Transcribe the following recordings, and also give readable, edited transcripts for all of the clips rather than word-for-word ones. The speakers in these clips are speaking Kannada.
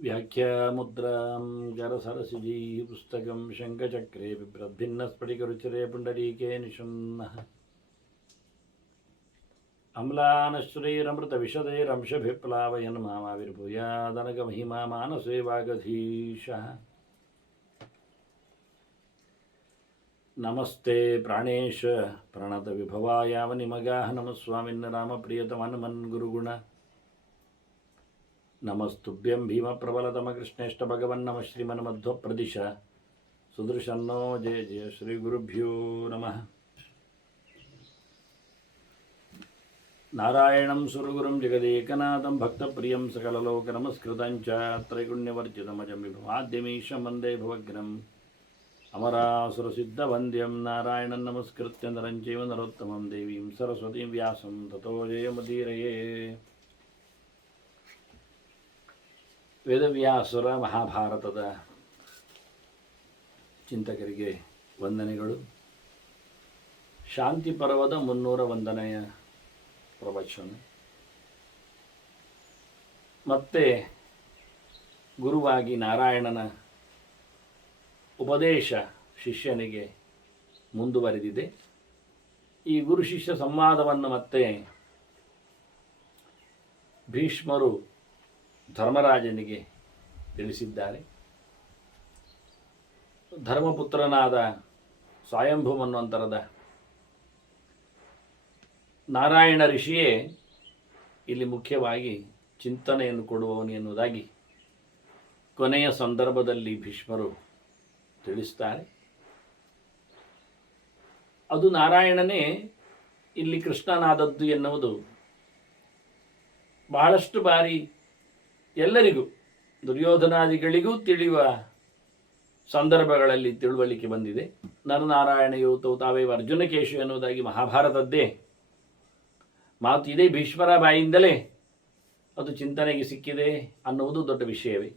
व्याख्यामुद्रां जरसरसिजी पुस्तकं शङ्खचक्रे बिभ्रद्भिन्नस्फटिकरुचिरे पुण्डरीके निषण्णः अम्लानश्रीरमृतविशदैरंशभिप्लावयन् मामाविर्भूयादनगमहिमा मानसे वागधीशः नमस्ते प्राणेश प्रणतविभवायावनिमगाः नमः स्वामिन् रामप्रियतमन्मन् गुरुगुण नमस्तुभ्यं भीमप्रबलतमकृष्णेष्ट भगवन्नमः श्रीमन्मध्वप्रदिश सुदर्शन्नो जय जय श्रीगुरुभ्यो नमः नारायणं सुरगुरुं जगदेकनाथं भक्तप्रियं सकललोकनमस्कृतं च त्रैगुण्यवर्जितमजं विभवाद्यमीशं वन्दे भवग्नम् अमरासुरसिद्धवन्द्यं नारायणं नमस्कृत्य नरं चैव नरोत्तमं देवीं सरस्वतीं व्यासं ततो जयमुदीरये ವೇದವ್ಯಾಸುರ ಮಹಾಭಾರತದ ಚಿಂತಕರಿಗೆ ವಂದನೆಗಳು. ಶಾಂತಿ ಪರ್ವದ 301ನೆಯ ಪ್ರವಚನ. ಮತ್ತೆ ಗುರುವಾಗಿ ನಾರಾಯಣನ ಉಪದೇಶ ಶಿಷ್ಯನಿಗೆ ಮುಂದುವರೆದಿದೆ. ಈ ಗುರು ಶಿಷ್ಯ ಸಂವಾದವನ್ನು ಮತ್ತೆ ಭೀಷ್ಮರು ಧರ್ಮರಾಜನಿಗೆ ತಿಳಿಸಿದ್ದಾರೆ. ಧರ್ಮಪುತ್ರನಾದ ಸ್ವಯಂಭೂ ಮನ್ವಂತರದ ನಾರಾಯಣ ಋಷಿಯೇ ಇಲ್ಲಿ ಮುಖ್ಯವಾಗಿ ಚಿಂತನೆಯನ್ನು ಕೊಡುವವನು ಎನ್ನುವುದಾಗಿ ಕೊನೆಯ ಸಂದರ್ಭದಲ್ಲಿ ಭೀಷ್ಮರು ತಿಳಿಸ್ತಾರೆ. ಅದು ನಾರಾಯಣನೇ ಇಲ್ಲಿ ಕೃಷ್ಣನಾದದ್ದು ಎನ್ನುವುದು ಬಹಳಷ್ಟು ಬಾರಿ ಎಲ್ಲರಿಗೂ, ದುರ್ಯೋಧನಾದಿಗಳಿಗೂ ತಿಳಿಯುವ ಸಂದರ್ಭಗಳಲ್ಲಿ ತಿಳುವಳಿಕೆ ಬಂದಿದೆ. ನರನಾರಾಯಣ ಯೋತೌ ತಾವೇವ ಅರ್ಜುನ ಕೇಶು ಎನ್ನುವುದಾಗಿ ಮಹಾಭಾರತದ್ದೇ ಮಾತು ಇದೆ. ಭೀಷ್ಮರ ಬಾಯಿಂದಲೇ ಅದು ಚಿಂತನೆಗೆ ಸಿಕ್ಕಿದೆ ಅನ್ನುವುದು ದೊಡ್ಡ ವಿಷಯವೇ.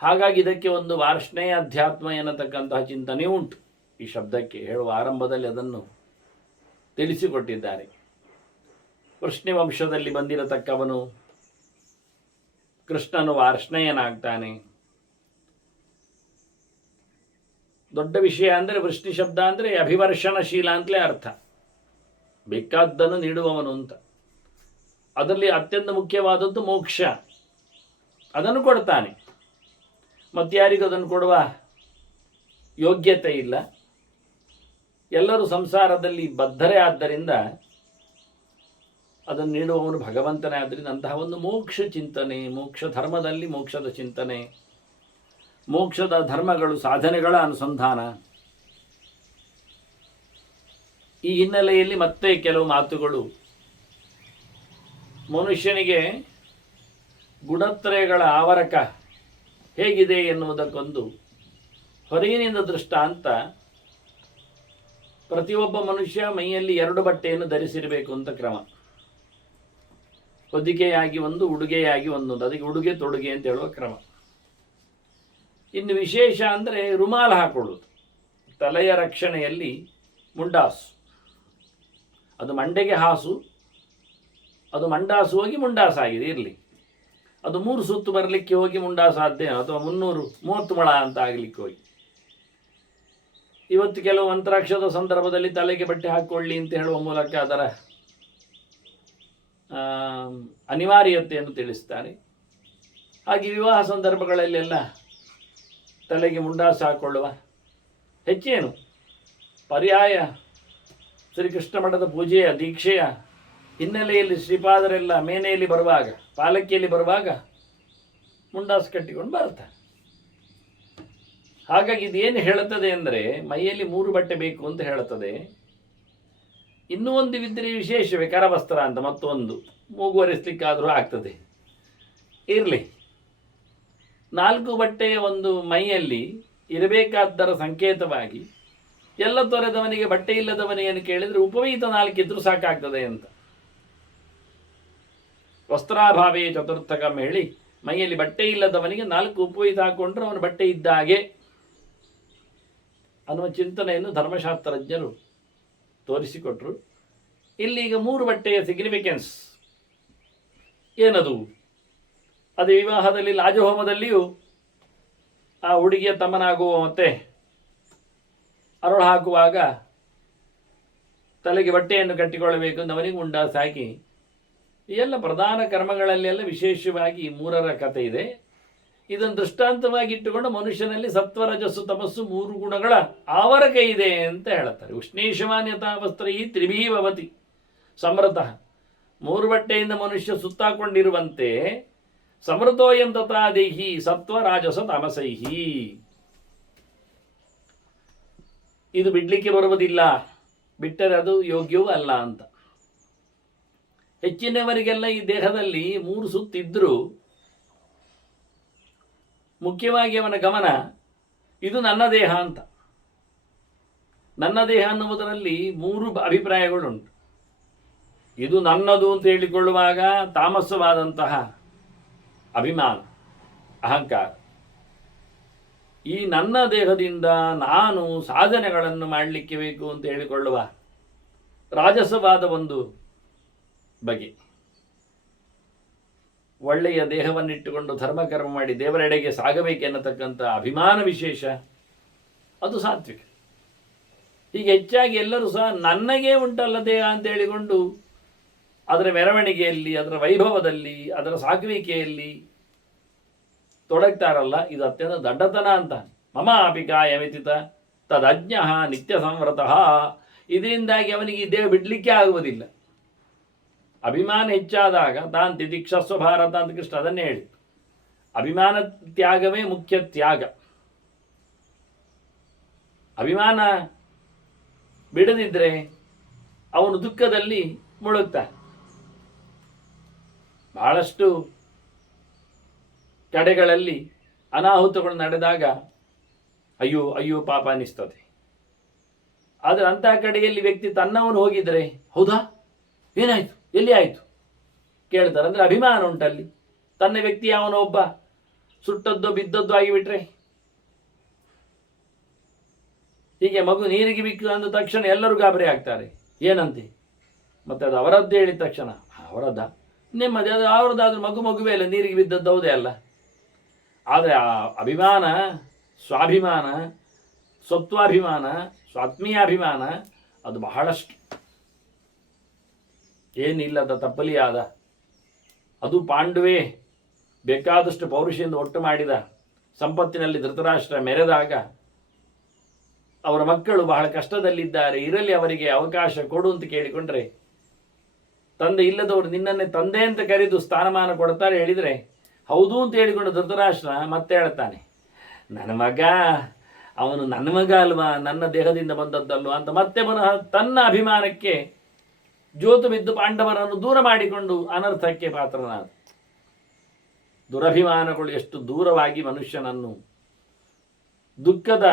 ಹಾಗಾಗಿ ಇದಕ್ಕೆ ಒಂದು ವಾರ್ಷ್ಣೇಯ ಅಧ್ಯಾತ್ಮ ಎನ್ನತಕ್ಕಂತಹ ಚಿಂತನೆ ಉಂಟು. ಈ ಶಬ್ದಕ್ಕೆ ಹೇಳುವ ಆರಂಭದಲ್ಲಿ ಅದನ್ನು ತಿಳಿಸಿಕೊಟ್ಟಿದ್ದಾರೆ. ವೃಷ್ಣಿ ವಂಶದಲ್ಲಿ ಬಂದಿರತಕ್ಕವನು ಕೃಷ್ಣನು ವಾರ್ಷ್ಣೇಯನಾಗ್ತಾನೆ. ದೊಡ್ಡ ವಿಷಯ ಅಂದರೆ ವೃಷ್ಣಿ ಶಬ್ದ ಅಂದರೆ ಅಭಿವರ್ಷಣಶೀಲ ಅಂತಲೇ ಅರ್ಥ, ಬೇಕಾದ್ದನ್ನು ನೀಡುವವನು ಅಂತ. ಅದರಲ್ಲಿ ಅತ್ಯಂತ ಮುಖ್ಯವಾದದ್ದು ಮೋಕ್ಷ, ಅದನ್ನು ಕೊಡ್ತಾನೆ. ಮತ್ತಾರಿಗೂ ಅದನ್ನು ಕೊಡುವ ಯೋಗ್ಯತೆ ಇಲ್ಲ. ಎಲ್ಲರೂ ಸಂಸಾರದಲ್ಲಿ ಬದ್ಧರೇ ಆದ್ದರಿಂದ ಅದನ್ನು ನೀಡುವವನು ಭಗವಂತನೇ. ಆದ್ದರಿಂದ ಅಂತಹ ಒಂದು ಮೋಕ್ಷ ಚಿಂತನೆ, ಮೋಕ್ಷ ಧರ್ಮದಲ್ಲಿ ಮೋಕ್ಷದ ಚಿಂತನೆ, ಮೋಕ್ಷದ ಧರ್ಮಗಳು, ಸಾಧನೆಗಳ ಅನುಸಂಧಾನ, ಈ ಹಿನ್ನೆಲೆಯಲ್ಲಿ ಮತ್ತೆ ಕೆಲವು ಮಾತುಗಳು ಮನುಷ್ಯನಿಗೆ ಗುಣತ್ರಯಗಳ ಆವರಕ ಹೇಗಿದೆ ಎನ್ನುವುದಕ್ಕೊಂದು ಹೊರಗಿನಿಂದ ದೃಷ್ಟಾಂತ. ಪ್ರತಿಯೊಬ್ಬ ಮನುಷ್ಯ ಮೈಯಲ್ಲಿ 2 ಬಟ್ಟೆಯನ್ನು ಧರಿಸಿರಬೇಕು ಅಂತ ಕ್ರಮ. ಹೊದಿಕೆಯಾಗಿ ಒಂದು, ಉಡುಗೆಯಾಗಿ ಒಂದೊಂದು, ಅದಕ್ಕೆ ಉಡುಗೆ ತೊಡುಗೆ ಅಂತ ಹೇಳುವ ಕ್ರಮ. ಇನ್ನು ವಿಶೇಷ ಅಂದರೆ ರುಮಾಲು ಹಾಕೊಳ್ಳೋದು. ತಲೆಯ ರಕ್ಷಣೆಯಲ್ಲಿ ಮುಂಡಾಸು, ಅದು ಮಂಡೆಗೆ ಹಾಸು, ಅದು ಮಂಡಾಸು ಹೋಗಿ ಮುಂಡಾಸಾಗಿದೆ ಇರಲಿ. ಅದು 3 ಸುತ್ತು ಬರಲಿಕ್ಕೆ ಹೋಗಿ ಮುಂಡಾಸಾದ್ದೇನೋ, ಅಥವಾ 330 ಮೊಳ ಅಂತ ಆಗಲಿಕ್ಕೆ ಹೋಗಿ. ಇವತ್ತು ಕೆಲವು ಅಂತರಾಕ್ಷದ ಸಂದರ್ಭದಲ್ಲಿ ತಲೆಗೆ ಬಟ್ಟೆ ಹಾಕ್ಕೊಳ್ಳಿ ಅಂತ ಹೇಳುವ ಮೂಲಕ ಅದರ ಅನಿವಾರ್ಯತೆಯನ್ನು ತಿಳಿಸ್ತಾರೆ. ಹಾಗೆ ವಿವಾಹ ಸಂದರ್ಭಗಳಲ್ಲೆಲ್ಲ ತಲೆಗೆ ಮುಂಡಾಸು ಹಾಕೊಳ್ಳುವ ಹೆಚ್ಚೇನು ಪರ್ಯಾಯ ಶ್ರೀಕೃಷ್ಣ ಮಠದ ಪೂಜೆಯ ದೀಕ್ಷೆಯ ಹಿನ್ನೆಲೆಯಲ್ಲಿ ಶ್ರೀಪಾದರೆಲ್ಲ ಮೇನೆಯಲ್ಲಿ ಬರುವಾಗ, ಪಾಲಕಿಯಲ್ಲಿ ಬರುವಾಗ ಮುಂಡಾಸು ಕಟ್ಟಿಕೊಂಡು ಬರ್ತಾರೆ. ಹಾಗಾಗಿ ಇದೇನು ಹೇಳುತ್ತದೆ ಅಂದರೆ ಮೈಯಲ್ಲಿ 3 ಬಟ್ಟೆ ಬೇಕು ಅಂತ ಹೇಳುತ್ತದೆ. ಇನ್ನೂ ಒಂದು ವಿದ್ದರೆ ವಿಶೇಷವೇ, ಕರವಸ್ತ್ರ ಅಂತ ಮತ್ತೊಂದು, ಮೂಗುವರಿಸಲಿಕ್ಕಾದರೂ ಆಗ್ತದೆ ಇರಲಿ. 4 ಬಟ್ಟೆಯ ಒಂದು ಮೈಯಲ್ಲಿ ಇರಬೇಕಾದ್ದರ ಸಂಕೇತವಾಗಿ ಎಲ್ಲ ತೊರೆದವನಿಗೆ ಬಟ್ಟೆ ಇಲ್ಲದವನಿಗೇನು ಕೇಳಿದರೆ ಉಪವೀತ 4 ಇದ್ರೂ ಸಾಕಾಗ್ತದೆ ಅಂತ. ವಸ್ತ್ರಾಭಾವೇ ಚತುರ್ಥಕಂ ಹೇಳಿ ಮೈಯಲ್ಲಿ ಬಟ್ಟೆ ಇಲ್ಲದವನಿಗೆ 4 ಉಪವೀತ ಹಾಕೊಂಡ್ರೆ ಅವನ ಬಟ್ಟೆ ಇದ್ದಾಗೆ ಅನ್ನುವ ಚಿಂತನೆಯನ್ನು ಧರ್ಮಶಾಸ್ತ್ರಜ್ಞರು ತೋರಿಸಿಕೊಟ್ರು. ಇಲ್ಲಿಗ 3 ಬಟ್ಟೆಯ ಸಿಗ್ನಿಫಿಕೆನ್ಸ್ ಏನದು ಅದು ವಿವಾಹದಲ್ಲಿ ಲಾಜಹೋಮದಲ್ಲಿಯೂ ಆ ಹುಡುಗಿಯ ತಮ್ಮನಾಗುವ ಮತ್ತೆ ಅರಳು ಹಾಕುವಾಗ ತಲೆಗೆ ಬಟ್ಟೆಯನ್ನು ಕಟ್ಟಿಕೊಳ್ಳಬೇಕು ಎಂದು ಅವನಿಗೆ ಮುಂಡಾಸ ಹಾಕಿ ಈ ಎಲ್ಲ ಪ್ರಧಾನ ಕರ್ಮಗಳಲ್ಲೆಲ್ಲ ವಿಶೇಷವಾಗಿ ಮೂರರ ಕಥೆ ಇದೆ. ಇದನ್ನು ದೃಷ್ಟಾಂತವಾಗಿ ಇಟ್ಟುಕೊಂಡು ಮನುಷ್ಯನಲ್ಲಿ ಸತ್ವರಜಸ್ಸು ತಮಸ್ಸು ಮೂರು ಗುಣಗಳ ಆವರಕ ಇದೆ ಅಂತ ಹೇಳುತ್ತಾರೆ. ಉಷ್ಣೇಶಮಾನ್ಯತಾ ವಸ್ತ್ರೈ ತ್ರಿಭೀಭವತಿ ಸಮೃತಃ, ಮೂರು ಬಟ್ಟೆಯಿಂದ ಮನುಷ್ಯ ಸುತ್ತಾಕೊಂಡಿರುವಂತೆ ಸಮೃತೋಯಂ ತಥಾ ದೇಹಿ ಸತ್ವ ರಾಜಸ ತಮಸೈಹಿ. ಇದು ಬಿಡ್ಲಿಕ್ಕೆ ಬರುವುದಿಲ್ಲ, ಬಿಟ್ಟರೆ ಅದು ಯೋಗ್ಯವೂ ಅಲ್ಲ ಅಂತ. ಹೆಚ್ಚಿನವರಿಗೆಲ್ಲ ಈ ದೇಹದಲ್ಲಿ ಮೂರು ಸುತ್ತಿದ್ರೂ ಮುಖ್ಯವಾಗಿ ಅವನ ಗಮನ ಇದು ನನ್ನ ದೇಹ ಅಂತ. ನನ್ನ ದೇಹ ಅನ್ನುವುದರಲ್ಲಿ ಮೂರು ಅಭಿಪ್ರಾಯಗಳುಂಟು. ಇದು ನನ್ನದು ಅಂತ ಹೇಳಿಕೊಳ್ಳುವಾಗ ತಾಮಸವಾದಂತಹ ಅಭಿಮಾನ, ಅಹಂಕಾರ. ಈ ನನ್ನ ದೇಹದಿಂದ ನಾನು ಸಾಧನೆಗಳನ್ನು ಮಾಡಲಿಕ್ಕೆ ಬೇಕು ಅಂತ ಹೇಳಿಕೊಳ್ಳುವ ರಾಜಸವಾದ ಒಂದು ಬಗೆ. ಒಳ್ಳೆಯ ದೇಹವನ್ನಿಟ್ಟುಕೊಂಡು ಧರ್ಮಕರ್ಮ ಮಾಡಿ ದೇವರೆಡೆಗೆ ಸಾಗಬೇಕೆನ್ನತಕ್ಕಂಥ ಅಭಿಮಾನ ವಿಶೇಷ, ಅದು ಸಾತ್ವಿಕ. ಹೀಗೆ ಹೆಚ್ಚಾಗಿ ಎಲ್ಲರೂ ಸಹ ನನ್ನಗೇ ಉಂಟಲ್ಲ ದೇಹ ಅಂತ ಹೇಳಿಕೊಂಡು ಅದರ ಮೆರವಣಿಗೆಯಲ್ಲಿ, ಅದರ ವೈಭವದಲ್ಲಿ, ಅದರ ಸಾಕುವಿಕೆಯಲ್ಲಿ ತೊಡಗ್ತಾರಲ್ಲ, ಇದು ಅತ್ಯಂತ ದಡ್ಡತನ ಅಂತ. ಮಮ ಅಪಿಕಾಯ ಮಿತಿತ ತದಜ್ಞ ನಿತ್ಯ ಸಂವ್ರತಃ. ಇದರಿಂದಾಗಿ ಅವನಿಗೆ ಈ ದೇಹ ಬಿಡಲಿಕ್ಕೆ ಆಗುವುದಿಲ್ಲ. ಅಭಿಮಾನ ಹೆಚ್ಚಾದಾಗ ತಾನ್ ತಿತಿಕ್ಷಸ್ವ ಭಾರತ ಅಂತ ಕೃಷ್ಣ ಅದನ್ನೇ ಹೇಳಿ. ಅಭಿಮಾನ ತ್ಯಾಗವೇ ಮುಖ್ಯ ತ್ಯಾಗ. ಅಭಿಮಾನ ಬಿಡದಿದ್ರೆ ಅವನು ದುಃಖದಲ್ಲಿ ಮುಳುಗ್ತಾನೆ. ಬಹಳಷ್ಟು ಕಡೆಗಳಲ್ಲಿ ಅನಾಹುತಗಳು ನಡೆದಾಗ ಅಯ್ಯೋ ಅಯ್ಯೋ ಪಾಪ ಅನಿಸ್ತದೆ. ಆದರೆ ಅಂತಹ ಕಡೆಯಲ್ಲಿ ವ್ಯಕ್ತಿ ತನ್ನವನು ಹೋಗಿದ್ರೆ ಹೌದಾ ಏನಾಯ್ತು ಎಲ್ಲಿ ಆಯಿತು ಕೇಳ್ತಾರೆ. ಅಂದರೆ ಅಭಿಮಾನ ಉಂಟಲ್ಲಿ. ತನ್ನ ವ್ಯಕ್ತಿ ಅವನು ಒಬ್ಬ ಸುಟ್ಟದ್ದು ಬಿದ್ದದ್ದು ಆಗಿಬಿಟ್ರೆ, ಹೀಗೆ ಮಗು ನೀರಿಗೆ ಬಿಕ್ಕು ಅಂದ ತಕ್ಷಣ ಎಲ್ಲರೂ ಗಾಬರಿ ಆಗ್ತಾರೆ. ಏನಂತೆ ಮತ್ತೆ ಅದು ಅವರದ್ದೇ ಹೇಳಿದ ತಕ್ಷಣ ಅವರದ್ದ ನೆಮ್ಮದಿ, ಅದು ಅವರದ್ದಾದ್ರೂ ಮಗುವೇ ಅಲ್ಲ, ನೀರಿಗೆ ಬಿದ್ದದ್ದು ಹೌದೇ ಅಲ್ಲ. ಆದರೆ ಆ ಅಭಿಮಾನ, ಸ್ವಾಭಿಮಾನ, ಸ್ವತ್ವಾಭಿಮಾನ, ಸ್ವಾತ್ಮೀಯಾಭಿಮಾನ ಅದು ಬಹಳಷ್ಟು ಏನಿಲ್ಲದ ತಪ್ಪಲಿಯಾದ. ಅದು ಪಾಂಡುವೆ ಬೇಕಾದಷ್ಟು ಪೌರುಷದಿಂದ ಒಟ್ಟು ಮಾಡಿದ ಸಂಪತ್ತಿನಲ್ಲಿ ಧೃತರಾಷ್ಟ್ರ ಮೆರೆದಾಗ ಅವರ ಮಕ್ಕಳು ಬಹಳ ಕಷ್ಟದಲ್ಲಿದ್ದಾರೆ, ಇರಲಿ ಅವರಿಗೆ ಅವಕಾಶ ಕೊಡು ಅಂತ ಕೇಳಿಕೊಂಡ್ರೆ ತಂದೆ ಇಲ್ಲದವರು ನಿನ್ನನ್ನೇ ತಂದೆ ಅಂತ ಕರೆದು ಸ್ಥಾನಮಾನ ಕೊಡ್ತಾರೆ. ಹೇಳಿದರೆ ಹೌದು ಅಂತ ಹೇಳಿಕೊಂಡು ಧೃತರಾಷ್ಟ್ರ ಮತ್ತೆ ಹೇಳ್ತಾನೆ, ನನ್ನ ಮಗ ಅವನು ನನ್ನ ಮಗ ಅಲ್ವಾ, ನನ್ನ ದೇಹದಿಂದ ಬಂದದ್ದಲ್ವಾ ಅಂತ ಮತ್ತೆ ಪುನಃ ತನ್ನ ಅಭಿಮಾನಕ್ಕೆ ಜೋತು ಬಿದ್ದು ಪಾಂಡವರನ್ನು ದೂರ ಮಾಡಿಕೊಂಡು ಅನರ್ಥಕ್ಕೆ ಪಾತ್ರನಾದ. ದುರಭಿಮಾನಗಳು ಎಷ್ಟು ದೂರವಾಗಿ ಮನುಷ್ಯನನ್ನು ದುಃಖದ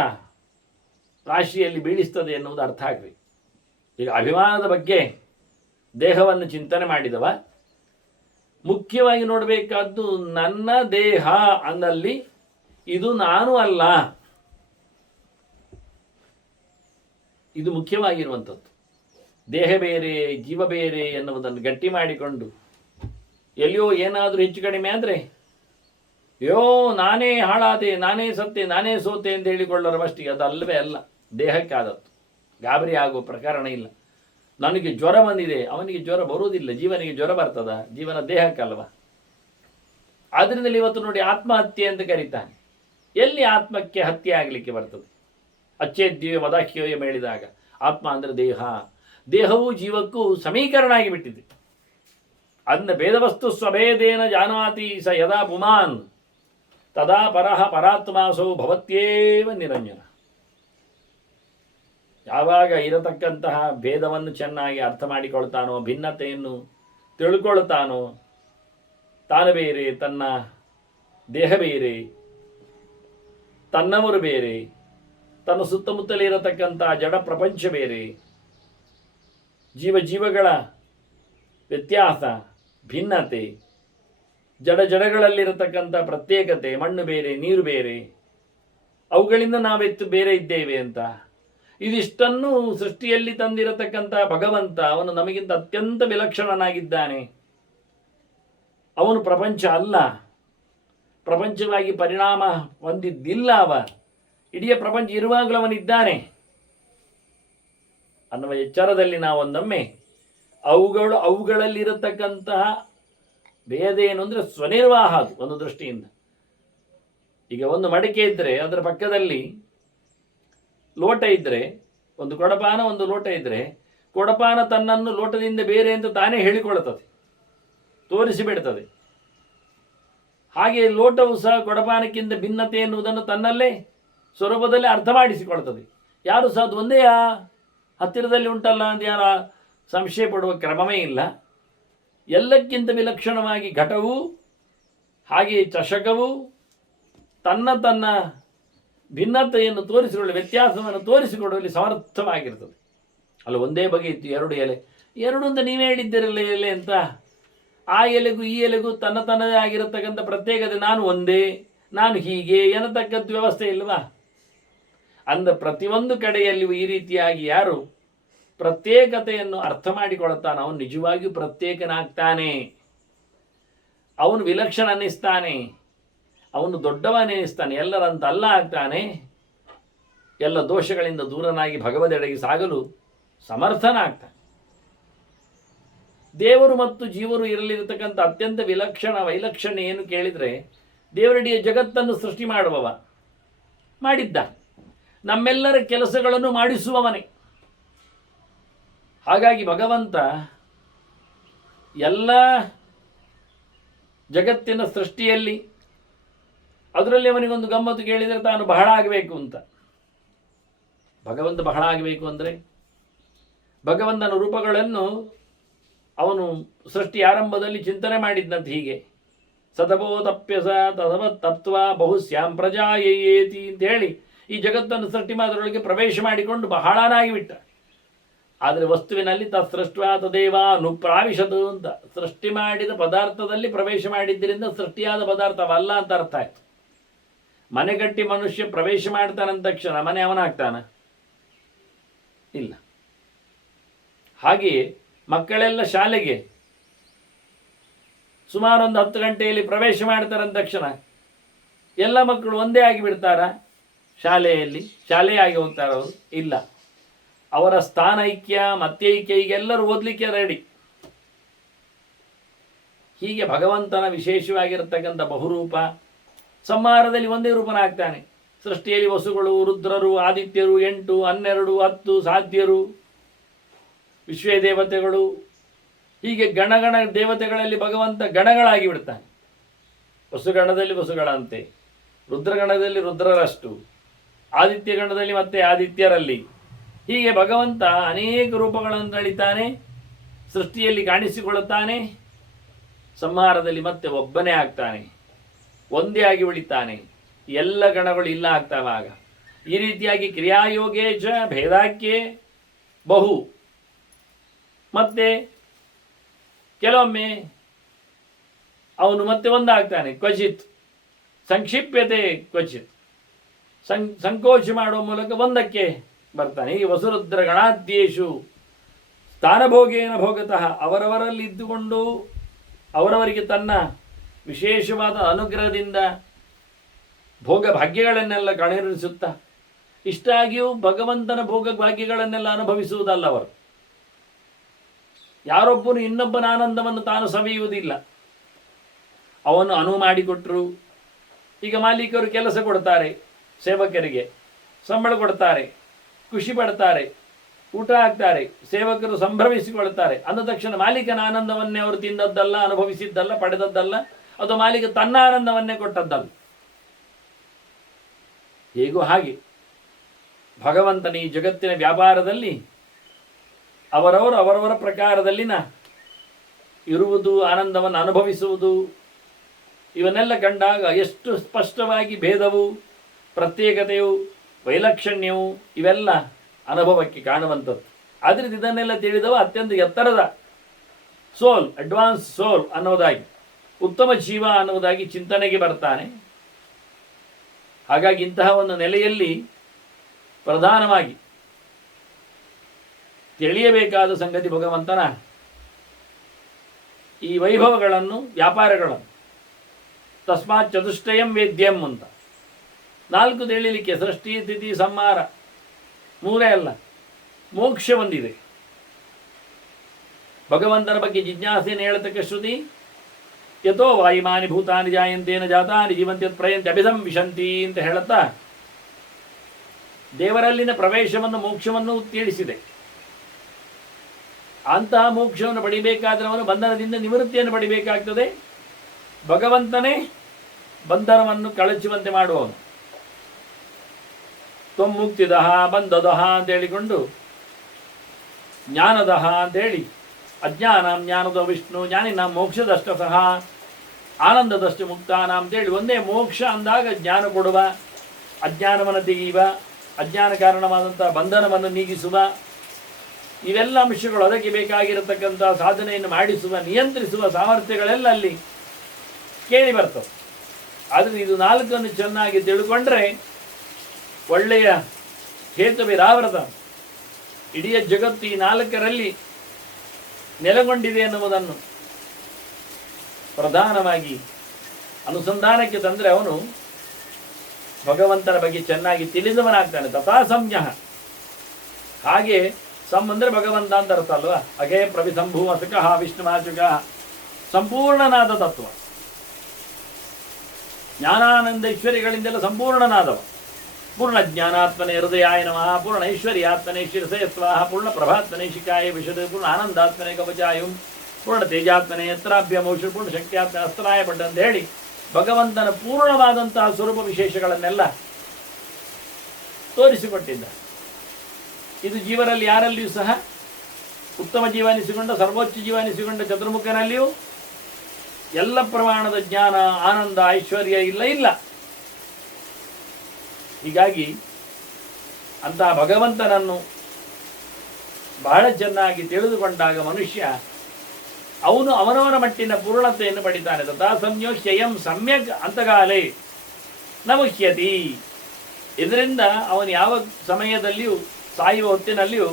ರಾಶಿಯಲ್ಲಿ ಬೀಳಿಸ್ತದೆ ಎನ್ನುವುದು ಅರ್ಥ ಆಗಬೇಕು. ಈಗ ಅಭಿಮಾನದ ಬಗ್ಗೆ ದೇಹವನ್ನು ಚಿಂತನೆ ಮಾಡಿದವ ಮುಖ್ಯವಾಗಿ ನೋಡಬೇಕಾದ್ದು ನನ್ನ ದೇಹ ಅಂದಲ್ಲಿ ಇದು ನಾನು ಅಲ್ಲ, ಇದು ಮುಖ್ಯವಾಗಿರುವಂಥದ್ದು. ದೇಹ ಬೇರೆ ಜೀವ ಬೇರೆ ಎನ್ನುವುದನ್ನು ಗಟ್ಟಿ ಮಾಡಿಕೊಂಡು ಎಲ್ಲಿಯೋ ಏನಾದರೂ ಹೆಚ್ಚು ಕಡಿಮೆ ಅಂದರೆ ಅಯ್ಯೋ ನಾನೇ ಹಾಳಾದೆ, ನಾನೇ ಸತ್ತೆ, ನಾನೇ ಸೋತೆ ಅಂತ ಹೇಳಿಕೊಳ್ಳೋರವಷ್ಟಿಗೆ ಅದಲ್ಲವೇ ಅಲ್ಲ. ದೇಹಕ್ಕೆ ಆದದ್ದು ಗಾಬರಿ ಆಗುವ ಪ್ರಕರಣ ಇಲ್ಲ. ನನಗೆ ಜ್ವರ ಬಂದಿದೆ, ಅವನಿಗೆ ಜ್ವರ ಬರುವುದಿಲ್ಲ. ಜೀವನಿಗೆ ಜ್ವರ ಬರ್ತದ? ಜೀವನ ದೇಹಕ್ಕಲ್ವ. ಆದ್ರಿಂದಲೇ ಇವತ್ತು ನೋಡಿ ಆತ್ಮಹತ್ಯೆ ಅಂತ ಕರೀತಾನೆ. ಎಲ್ಲಿ ಆತ್ಮಕ್ಕೆ ಹತ್ಯೆ ಆಗಲಿಕ್ಕೆ ಬರ್ತದೆ? ಅಚ್ಚೇದ್ಯವೇ ಮದಾಖ್ಯೋಯ ಹೇಳಿದಾಗ ಆತ್ಮ ಅಂದರೆ ದೇಹ, ದೇಹವು ಜೀವಕ್ಕೂ ಸಮೀಕರಣ ಆಗಿಬಿಟ್ಟಿದೆ. ಅಂದ ಭೇದವಸ್ತು ಸ್ವಭೇದೇನ ಜಾನಾತಿ ಸ ಯದಾ ಪುಮಾನ್ ತದಾ ಪರಹ ಪರಾತ್ಮಾಸೌ ಭವತ್ಯೇವ ನಿರಂಜನ. ಯಾವಾಗ ಇರತಕ್ಕಂತಹ ಭೇದವನ್ನು ಚೆನ್ನಾಗಿ ಅರ್ಥ ಮಾಡಿಕೊಳ್ತಾನೋ, ಭಿನ್ನತೆಯನ್ನು ತಿಳ್ಕೊಳ್ತಾನೋ, ತಾನು ಬೇರೆ, ತನ್ನ ದೇಹ ಬೇರೆ, ತನ್ನವರು ಬೇರೆ, ತನ್ನ ಸುತ್ತಮುತ್ತಲೇ ಇರತಕ್ಕಂಥ ಜಡ ಪ್ರಪಂಚ ಬೇರೆ, ಜೀವಗಳ ವ್ಯತ್ಯಾಸ, ಭಿನ್ನತೆ, ಜಡಗಳಲ್ಲಿರತಕ್ಕಂಥ ಪ್ರತ್ಯೇಕತೆ, ಮಣ್ಣು ಬೇರೆ, ನೀರು ಬೇರೆ, ಅವುಗಳಿಂದ ನಾವೆತ್ತು ಬೇರೆ ಇದ್ದೇವೆ ಅಂತ ಇದಿಷ್ಟನ್ನು ಸೃಷ್ಟಿಯಲ್ಲಿ ತಂದಿರತಕ್ಕಂಥ ಭಗವಂತ ಅವನು ನಮಗಿಂತ ಅತ್ಯಂತ ವಿಲಕ್ಷಣನಾಗಿದ್ದಾನೆ. ಅವನು ಪ್ರಪಂಚ ಅಲ್ಲ, ಪ್ರಪಂಚವಾಗಿ ಪರಿಣಾಮ ಹೊಂದಿದ್ದಿಲ್ಲ. ಅವ ಇಡೀ ಪ್ರಪಂಚ ಇರುವಾಗಲೂ ಅವನಿದ್ದಾನೆ ಅನ್ನುವ ಎಚ್ಚರದಲ್ಲಿ ನಾವೊಂದೊಮ್ಮೆ ಅವುಗಳಲ್ಲಿರತಕ್ಕಂತಹ ಭೇದ ಏನು ಅಂದರೆ ಸ್ವನಿರ್ವಾಹ ಅದು ಒಂದು ದೃಷ್ಟಿಯಿಂದ. ಈಗ ಒಂದು ಮಡಿಕೆ ಇದ್ದರೆ ಅದರ ಪಕ್ಕದಲ್ಲಿ ಲೋಟ ಇದ್ದರೆ, ಒಂದು ಕೊಡಪಾನ ಒಂದು ಲೋಟ ಇದ್ದರೆ, ಕೊಡಪಾನ ತನ್ನನ್ನು ಲೋಟದಿಂದ ಬೇರೆ ಅಂತ ತಾನೇ ಹೇಳಿಕೊಳ್ಳುತ್ತದೆ, ತೋರಿಸಿಬಿಡ್ತದೆ. ಹಾಗೆ ಲೋಟವು ಸಹ ಕೊಡಪಾನಕ್ಕಿಂತ ಭಿನ್ನತೆ ಎನ್ನುವುದನ್ನು ತನ್ನಲ್ಲೇ ಸ್ವರೂಪದಲ್ಲಿ ಅರ್ಥ ಮಾಡಿಸಿಕೊಳ್ತದೆ. ಯಾರು ಸಹ ಅದು ಒಂದೇಯಾ, ಹತ್ತಿರದಲ್ಲಿ ಉಂಟಲ್ಲ ಅಂತ ಯಾರ ಸಂಶಯ ಪಡುವ ಕ್ರಮವೇ ಇಲ್ಲ. ಎಲ್ಲಕ್ಕಿಂತ ವಿಲಕ್ಷಣವಾಗಿ ಘಟವು ಹಾಗೆಯೇ ಚಷಕವು ತನ್ನ ಭಿನ್ನತೆಯನ್ನು ತೋರಿಸಿಕೊಳ್ಳುವ, ವ್ಯತ್ಯಾಸವನ್ನು ತೋರಿಸಿಕೊಡುವಲ್ಲಿ ಸಮರ್ಥವಾಗಿರ್ತದೆ. ಅಲ್ಲ ಒಂದೇ ಬಗೆ ಇತ್ತು, ಎರಡು ಎಲೆ, ಎರಡು ಅಂತ ನೀವೇ ಹೇಳಿದ್ದೀರಲ್ಲ ಎಲೆ ಅಂತ. ಆ ಎಲೆಗೂ ಈ ಎಲೆಗೂ ತನ್ನದೇ ಆಗಿರತಕ್ಕಂಥ ಪ್ರತ್ಯೇಕತೆ, ನಾನು ಒಂದೇ, ನಾನು ಹೀಗೆ ಎನ್ನತಕ್ಕಂಥ ವ್ಯವಸ್ಥೆ ಇಲ್ವಾ? ಅಂದ ಪ್ರತಿಯೊಂದು ಕಡೆಯಲ್ಲಿಯೂ ಈ ರೀತಿಯಾಗಿ ಯಾರು ಪ್ರತ್ಯೇಕತೆಯನ್ನು ಅರ್ಥ ಮಾಡಿಕೊಳ್ಳುತ್ತಾನೆ ಅವನು ನಿಜವಾಗಿಯೂ ಪ್ರತ್ಯೇಕನಾಗ್ತಾನೆ, ಅವನು ವಿಲಕ್ಷಣ ಅನ್ನಿಸ್ತಾನೆ, ಅವನು ದೊಡ್ಡವನೆನಿಸ್ತಾನೆ, ಎಲ್ಲರಂತ ಅಲ್ಲ ಆಗ್ತಾನೆ. ಎಲ್ಲ ದೋಷಗಳಿಂದ ದೂರನಾಗಿ ಭಗವದೆಡೆಗೆ ಸಾಗಲು ಸಮರ್ಥನಾಗ್ತಾನೆ. ದೇವರು ಮತ್ತು ಜೀವರು ಇರಲಿರತಕ್ಕಂಥ ಅತ್ಯಂತ ವೈಲಕ್ಷಣ್ಯ ಏನು ಕೇಳಿದರೆ, ದೇವರಡಿಯ ಜಗತ್ತನ್ನು ಸೃಷ್ಟಿ ಮಾಡುವವ, ಮಾಡಿದ್ದ, ನಮ್ಮೆಲ್ಲರ ಕೆಲಸಗಳನ್ನು ಮಾಡಿಸುವವನೇ. ಹಾಗಾಗಿ ಭಗವಂತ ಎಲ್ಲ ಜಗತ್ತಿನ ಸೃಷ್ಟಿಯಲ್ಲಿ ಅದರಲ್ಲಿ ಅವನಿಗೊಂದು ಗಮ್ಮತ್ತು ಕೇಳಿದರೆ ತಾನು ಬಹಳ ಆಗಬೇಕು ಅಂತ. ಭಗವಂತ ಬಹಳ ಆಗಬೇಕು ಅಂದರೆ ಭಗವಂತನ ರೂಪಗಳನ್ನು ಅವನು ಸೃಷ್ಟಿ ಆರಂಭದಲ್ಲಿ ಚಿಂತನೆ ಮಾಡಿದ್ದಂತೆ. ಹೀಗೆ ಸತಪೋತಪ್ಯಸ ತತ್ವ ಬಹುಶ್ಯಾಂ ಪ್ರಜಾಯೇತಿ ಅಂತ ಹೇಳಿ ಈ ಜಗತ್ತನ್ನು ಸೃಷ್ಟಿ ಮಾಡೋದ್ರೊಳಗೆ ಪ್ರವೇಶ ಮಾಡಿಕೊಂಡು ಬಹಳನಾಗಿ ಬಿಟ್ಟ. ಆದರೆ ವಸ್ತುವಿನಲ್ಲಿ ತತ್ಸೃಷ್ಟ ತದೇವ ಅನುಪ್ರಾವಿಶದು ಅಂತ ಸೃಷ್ಟಿ ಮಾಡಿದ ಪದಾರ್ಥದಲ್ಲಿ ಪ್ರವೇಶ ಮಾಡಿದ್ದರಿಂದ ಸೃಷ್ಟಿಯಾದ ಪದಾರ್ಥವಲ್ಲ ಅಂತ ಅರ್ಥ ಆಯ್ತು. ಮನೆಗಟ್ಟಿ ಮನುಷ್ಯ ಪ್ರವೇಶ ಮಾಡ್ತಾನಂದ ತಕ್ಷಣ ಮನೆ ಅವನಾಗ್ತಾನ? ಇಲ್ಲ. ಹಾಗೆಯೇ ಮಕ್ಕಳೆಲ್ಲ ಶಾಲೆಗೆ ಸುಮಾರು ಒಂದು 10 ಗಂಟೆಯಲ್ಲಿ ಪ್ರವೇಶ ಮಾಡ್ತಾರಂದ ತಕ್ಷಣ ಎಲ್ಲ ಮಕ್ಕಳು ಒಂದೇ ಆಗಿಬಿಡ್ತಾರ? ಶಾಲೆಯೇ ಆಗಿ ಹೋಗ್ತಾರ ಅವರು? ಇಲ್ಲ. ಅವರ ಸ್ಥಾನೈಕ್ಯ ಮತ್ಯೈಕ್ಯ ಈಗೆಲ್ಲರೂ ಓದಲಿಕ್ಕೆ ರೆಡಿ. ಹೀಗೆ ಭಗವಂತನ ವಿಶೇಷವಾಗಿರತಕ್ಕಂಥ ಬಹುರೂಪ ಸಂಹಾರದಲ್ಲಿ ಒಂದೇ ರೂಪನಾಗ್ತಾನೆ. ಸೃಷ್ಟಿಯಲ್ಲಿ ವಸುಗಳು, ರುದ್ರರು, ಆದಿತ್ಯರು, 8, 12, 10 ಸಾಧ್ಯರು, ವಿಶ್ವೇ ದೇವತೆಗಳು, ಹೀಗೆ ಗಣಗಣ ದೇವತೆಗಳಲ್ಲಿ ಭಗವಂತ ಗಣಗಳಾಗಿ ಬಿಡ್ತಾನೆ. ವಸುಗಣದಲ್ಲಿ ವಸುಗಳಂತೆ, ರುದ್ರಗಣದಲ್ಲಿ ರುದ್ರರಷ್ಟು, ಆದಿತ್ಯ ಗಣದಲ್ಲಿ ಮತ್ತೆ ಆದಿತ್ಯರಲ್ಲಿ, ಹೀಗೆ ಭಗವಂತ ಅನೇಕ ರೂಪಗಳನ್ನು ತಳಿತಾನೆ, ಸೃಷ್ಟಿಯಲ್ಲಿ ಕಾಣಿಸಿಕೊಳ್ಳುತ್ತಾನೆ, ಸಂಹಾರದಲ್ಲಿ ಮತ್ತೆ ಒಬ್ಬನೇ ಆಗ್ತಾನೆ, ಒಂದೇ ಆಗಿ ಉಳಿತಾನೆ. ಎಲ್ಲ ಗಣಗಳು ಇಲ್ಲ ಆಗ್ತಾವಾಗ. ಈ ರೀತಿಯಾಗಿ ಕ್ರಿಯಾಯೋಗೇ ಚ ಭೇದಾಖ್ಯೆ ಬಹು. ಮತ್ತೆ ಕೆಲವೊಮ್ಮೆ ಅವನು ಮತ್ತೆ ಒಂದಾಗ್ತಾನೆ, ಕ್ವಚಿತ್ ಸಂಕ್ಷಿಪ್ಯತೆ, ಕ್ವಚಿತ್ ಸಂಕೋಚ ಮಾಡುವ ಮೂಲಕ ಒಂದಕ್ಕೆ ಬರ್ತಾನೆ. ಈ ವಸುರುದ್ರ ಗಣಾದ್ಯೇಶು ಸ್ಥಾನಭೋಗೇನ ಭೋಗತಃ, ಅವರವರಲ್ಲಿ ಇದ್ದುಕೊಂಡು ಅವರವರಿಗೆ ತನ್ನ ವಿಶೇಷವಾದ ಅನುಗ್ರಹದಿಂದ ಭೋಗ ಭಾಗ್ಯಗಳನ್ನೆಲ್ಲ ಕಣಿರಿಸುತ್ತಾ, ಇಷ್ಟಾಗಿಯೂ ಭಗವಂತನ ಭೋಗ ಭಾಗ್ಯಗಳನ್ನೆಲ್ಲ ಅನುಭವಿಸುವುದಲ್ಲ ಅವರು. ಯಾರೊಬ್ಬನು ಇನ್ನೊಬ್ಬನ ಆನಂದವನ್ನು ತಾನು ಸವಿಯುವುದಿಲ್ಲ. ಅವನು ಅನುವು ಮಾಡಿಕೊಟ್ಟರು. ಈಗ ಮಾಲೀಕರು ಕೆಲಸ ಕೊಡ್ತಾರೆ, ಸೇವಕರಿಗೆ ಸಂಬಳ ಕೊಡ್ತಾರೆ, ಖುಷಿ ಪಡ್ತಾರೆ, ಊಟ ಹಾಕ್ತಾರೆ, ಸೇವಕರು ಸಂಭ್ರಮಿಸಿಕೊಳ್ತಾರೆ. ಅಂದ ತಕ್ಷಣ ಮಾಲೀಕನ ಆನಂದವನ್ನೇ ಅವರು ತಿಂದದ್ದಲ್ಲ, ಅನುಭವಿಸಿದ್ದಲ್ಲ, ಪಡೆದದ್ದಲ್ಲ, ಅದು ಮಾಲೀಕ ತನ್ನ ಆನಂದವನ್ನೇ ಕೊಟ್ಟದ್ದಲ್ಲ. ಹೇಗೂ ಹಾಗೆ ಭಗವಂತನ ಈ ಜಗತ್ತಿನ ವ್ಯಾಪಾರದಲ್ಲಿ ಅವರವರ ಪ್ರಕಾರದಲ್ಲಿನ ಇರುವುದು, ಆನಂದವನ್ನು ಅನುಭವಿಸುವುದು, ಇವನ್ನೆಲ್ಲ ಕಂಡಾಗ ಎಷ್ಟು ಸ್ಪಷ್ಟವಾಗಿ ಭೇದವು, ಪ್ರತ್ಯೇಕತೆಯು, ವೈಲಕ್ಷಣ್ಯವು ಇವೆಲ್ಲ ಅನುಭವಕ್ಕೆ ಕಾಣುವಂಥದ್ದು. ಆದ್ದರಿಂದ ಇದನ್ನೆಲ್ಲ ತಿಳಿದವ ಅತ್ಯಂತ ಎತ್ತರದ ಸೋಲ್, ಅಡ್ವಾನ್ಸ್ ಸೋಲ್ ಅನ್ನೋದಾಗಿ, ಉತ್ತಮ ಜೀವ ಅನ್ನೋದಾಗಿ ಚಿಂತನೆಗೆ ಬರ್ತಾನೆ. ಹಾಗಾಗಿ ಇಂತಹ ಒಂದು ನೆಲೆಯಲ್ಲಿ ಪ್ರಧಾನವಾಗಿ ತಿಳಿಯಬೇಕಾದ ಸಂಗತಿ ಭಗವಂತನ ಈ ವೈಭವಗಳನ್ನು, ವ್ಯಾಪಾರಗಳನ್ನು ತಸ್ಮಾತ್ ಚತುಷ್ಟಯಂ ವೇದ್ಯಂ ಅಂತ. 4 ತಿಳಿಲಿಕ್ಕೆ ಸೃಷ್ಟಿ ಸ್ಥಿತಿ ಸಂಹಾರ 3 ಅಲ್ಲ, ಮೋಕ್ಷ ಒಂದಿದೆ. ಭಗವಂತನ ಬಗ್ಗೆ ಜಿಜ್ಞಾಸೆಯನ್ನು ಹೇಳತಕ್ಕ ಶ್ರುತಿ ಯಥೋ ವಾಯುಮಾನಿ ಭೂತಾನಿ ಜಾಯಂತೇನ ಜಾತಾನಿ ಜೀವಂತಿ ಪ್ರಯಂತಿ ಅಭಿಸಂವಿಶಂತಿ ಅಂತ ಹೇಳುತ್ತಾ ದೇವರಲ್ಲಿನ ಪ್ರವೇಶವನ್ನು ಮೋಕ್ಷವನ್ನು ತಿಳಿಸಿದೆ. ಅಂತಹ ಮೋಕ್ಷವನ್ನು ಪಡಿಬೇಕಾದ್ರೆ ಅವನು ಬಂಧನದಿಂದ ನಿವೃತ್ತಿಯನ್ನು ಪಡಿಬೇಕಾಗ್ತದೆ. ಭಗವಂತನೇ ಬಂಧನವನ್ನು ಕಳಚುವಂತೆ ಮಾಡುವವನು. ತ್ವಮುಕ್ತಿದಹ ಬಂಧದಹ ಅಂತ ಹೇಳಿಕೊಂಡು ಜ್ಞಾನದಹ ಅಂತೇಳಿ ಅಜ್ಞಾನಂ ಜ್ಞಾನದ ವಿಷ್ಣು ಜ್ಞಾನಿನ ಮೋಕ್ಷದಷ್ಟತಃ ಆನಂದದಷ್ಟು ಮುಕ್ತಾನ ಅಂತೇಳಿ ಒಂದೇ ಮೋಕ್ಷ ಅಂದಾಗ ಜ್ಞಾನ ಕೊಡುವ, ಅಜ್ಞಾನವನ್ನು ತೆಗೆಯುವ, ಅಜ್ಞಾನ ಕಾರಣವಾದಂಥ ಬಂಧನವನ್ನು ನೀಗಿಸುವ, ಇವೆಲ್ಲ ಅಂಶಗಳು ಅದಕ್ಕೆ ಬೇಕಾಗಿರತಕ್ಕಂಥ ಸಾಧನೆಯನ್ನು ಮಾಡಿಸುವ, ನಿಯಂತ್ರಿಸುವ ಸಾಮರ್ಥ್ಯಗಳೆಲ್ಲ ಅಲ್ಲಿ ಕೇಳಿ ಬರ್ತವೆ. ಆದರೆ ಇದು 4 ಚೆನ್ನಾಗಿ ತಿಳ್ಕೊಂಡ್ರೆ ಒಳ್ಳೆಯ ಹೇತುವಿರಾವೃತ ಇಡೀ ಜಗತ್ತು ಈ 4ರಲ್ಲಿ ನೆಲೆಗೊಂಡಿದೆ ಎನ್ನುವುದನ್ನು ಪ್ರಧಾನವಾಗಿ ಅನುಸಂಧಾನಕ್ಕೆ ತಂದರೆ ಅವನು ಭಗವಂತನ ಬಗ್ಗೆ ಚೆನ್ನಾಗಿ ತಿಳಿದವನಾಗ್ತಾನೆ. ತಥಾ ಸಂಜ್ಞ, ಹಾಗೆ ಸಂ ಅಂದರೆ ಭಗವಂತ ಅಂತ ಅರ್ಥ ಅಲ್ವಾ. ಅಗೇ ಪ್ರವಿಸಂಭೂ ಅಸಕಃ ವಿಷ್ಣುವಾಚಕ, ಸಂಪೂರ್ಣನಾದ ತತ್ವ, ಜ್ಞಾನಾನಂದ ಐಶ್ವರ್ಯಗಳಿಂದೆಲ್ಲ ಸಂಪೂರ್ಣನಾದವ. ಪೂರ್ಣ ಜ್ಞಾನಾತ್ಮನೆ ಹೃದಯಾಯ ನಮಃ, ಪೂರ್ಣ ಐಶ್ವರ್ಯಾತ್ಮನೆ ಶಿರಸೇ ಸ್ವಾಹ, ಪೂರ್ಣ ಪ್ರಭಾತ್ಮನೆ ಶಿಖಾಯ ವಿಶದ, ಪೂರ್ಣ ಆನಂದಾತ್ಮನೆ ಕವಚಾಯಂ, ಪೂರ್ಣ ತೇಜಾತ್ಮನೆ ಯತ್ರಾಭ್ಯಮೌಷ, ಪೂರ್ಣ ಶಕ್ತಿಯಾತ್ಮನೆ ಅಸ್ತ್ರಾಯ ಪಟ್ಟ ಅಂತ ಹೇಳಿ ಭಗವಂತನ ಪೂರ್ಣವಾದಂತಹ ಸ್ವರೂಪ ವಿಶೇಷಗಳನ್ನೆಲ್ಲ ತೋರಿಸಿಕೊಟ್ಟಿದ್ದ. ಇದು ಜೀವರಲ್ಲಿ ಯಾರಲ್ಲಿಯೂ ಸಹ ಉತ್ತಮ ಜೀವ ಅನಿಸಿಕೊಂಡ, ಸರ್ವೋಚ್ಚ ಜೀವ ಅನಿಸಿಕೊಂಡ ಚತುರ್ಮುಖನಲ್ಲಿಯೂ ಎಲ್ಲ ಪ್ರಮಾಣದ ಜ್ಞಾನ, ಆನಂದ, ಐಶ್ವರ್ಯ ಇಲ್ಲ. ಹೀಗಾಗಿ ಅಂತಹ ಭಗವಂತನನ್ನು ಬಹಳ ಚೆನ್ನಾಗಿ ತಿಳಿದುಕೊಂಡಾಗ ಮನುಷ್ಯ ಅವನು ಅವನವನ ಮಟ್ಟಿನ ಪೂರ್ಣತೆಯನ್ನು ಪಡಿತಾನೆ. ತಥಾ ಸಂಜ್ಞೋ ಶ್ಯಯಂ ಸಮ್ಯಕ್ ಅಂತಗಾಲೇ ನಮುಹ್ಯತಿ. ಇದರಿಂದ ಅವನು ಯಾವ ಸಮಯದಲ್ಲಿಯೂ ಸಾಯುವ ಹೊತ್ತಿನಲ್ಲಿಯೂ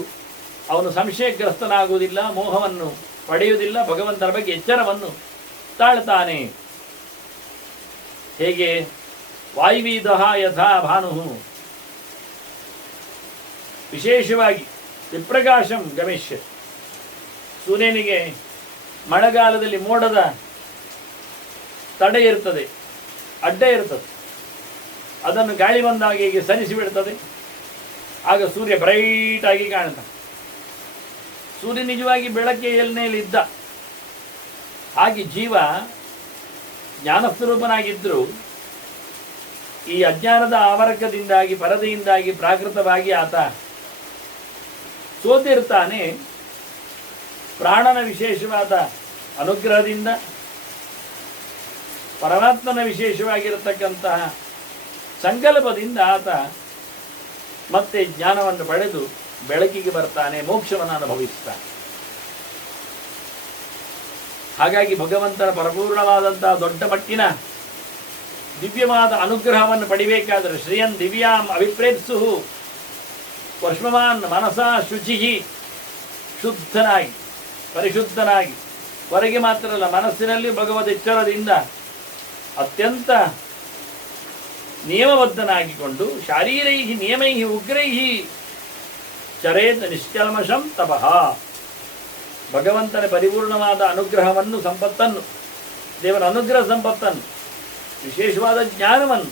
ಅವನು ಸಂಶಯಗ್ರಸ್ತನಾಗುವುದಿಲ್ಲ, ಮೋಹವನ್ನು ಪಡೆಯುವುದಿಲ್ಲ, ಭಗವಂತನ ಬಗ್ಗೆ ಎಚ್ಚರವನ್ನು ತಾಳ್ತಾನೆ. ಹೇಗೆ ವಾಯುವೀದಃ ಯಥಾ ಭಾನು, ವಿಶೇಷವಾಗಿ ವಿಪ್ರಕಾಶಂ ಗಮಿಷ್ಯ, ಸೂರ್ಯನಿಗೆ ಮಳೆಗಾಲದಲ್ಲಿ ಮೋಡದ ತಡೆ ಇರ್ತದೆ, ಅಡ್ಡ ಇರ್ತದೆ, ಅದನ್ನು ಗಾಳಿ ಬಂದಾಗ ಹೀಗೆ ಸರಿಸಿಬಿಡ್ತದೆ. ಆಗ ಸೂರ್ಯ ಬ್ರೈಟ್ ಆಗಿ ಕಾಣ್ತಾನೆ. ಸೂರ್ಯ ನಿಜವಾಗಿ ಬೆಳಕಿನಲ್ಲಿದ್ದ ಹಾಗೆ ಜೀವ ಜ್ಞಾನಸ್ವರೂಪನಾಗಿದ್ದರೂ ಈ ಅಜ್ಞಾನದ ಆವರಕದಿಂದಾಗಿ, ಪರದೆಯಿಂದಾಗಿ ಪ್ರಾಕೃತವಾಗಿ ಆತ ಸೋತಿರ್ತಾನೆ. ಪ್ರಾಣನ ವಿಶೇಷವಾದ ಅನುಗ್ರಹದಿಂದ, ಪರಮಾತ್ಮನ ವಿಶೇಷವಾಗಿರತಕ್ಕಂತಹ ಸಂಕಲ್ಪದಿಂದ ಆತ ಮತ್ತೆ ಜ್ಞಾನವನ್ನು ಪಡೆದು ಬೆಳಕಿಗೆ ಬರ್ತಾನೆ, ಮೋಕ್ಷವನ್ನು ಅನುಭವಿಸ್ತಾನೆ. ಹಾಗಾಗಿ ಭಗವಂತನ ಪರಿಪೂರ್ಣವಾದಂತಹ ದೊಡ್ಡ ಮಟ್ಟಿನ ದಿವ್ಯವಾದ ಅನುಗ್ರಹವನ್ನು ಪಡಿಬೇಕಾದರೆ ಶ್ರೇಯನ್ ದಿವ್ಯಾಂ ಅಭಿಪ್ರೇತ್ಸು ವರ್ಷಮಾನ್ ಮನಸಾ ಶುಚಿಹಿ, ಶುದ್ಧನಾಗಿ ಪರಿಶುದ್ಧನಾಗಿ, ಹೊರಗೆ ಮಾತ್ರ ಅಲ್ಲ ಮನಸ್ಸಿನಲ್ಲಿ ಭಗವದ್ ಎಚ್ಚರದಿಂದ ಅತ್ಯಂತ ನಿಯಮಬದ್ಧನಾಗಿಕೊಂಡು ಶಾರೀರೈ ನಿಯಮೈ ಉಗ್ರೈ ಚರೇತ್ ನಿಷ್ಕಲ್ಮಷಂ ತಪಃ, ಭಗವಂತನ ಪರಿಪೂರ್ಣವಾದ ಅನುಗ್ರಹವನ್ನು, ಸಂಪತ್ತನ್ನು, ದೇವರ ಅನುಗ್ರಹ ಸಂಪತ್ತನ್ನು, ವಿಶೇಷವಾದ ಜ್ಞಾನವನ್ನು,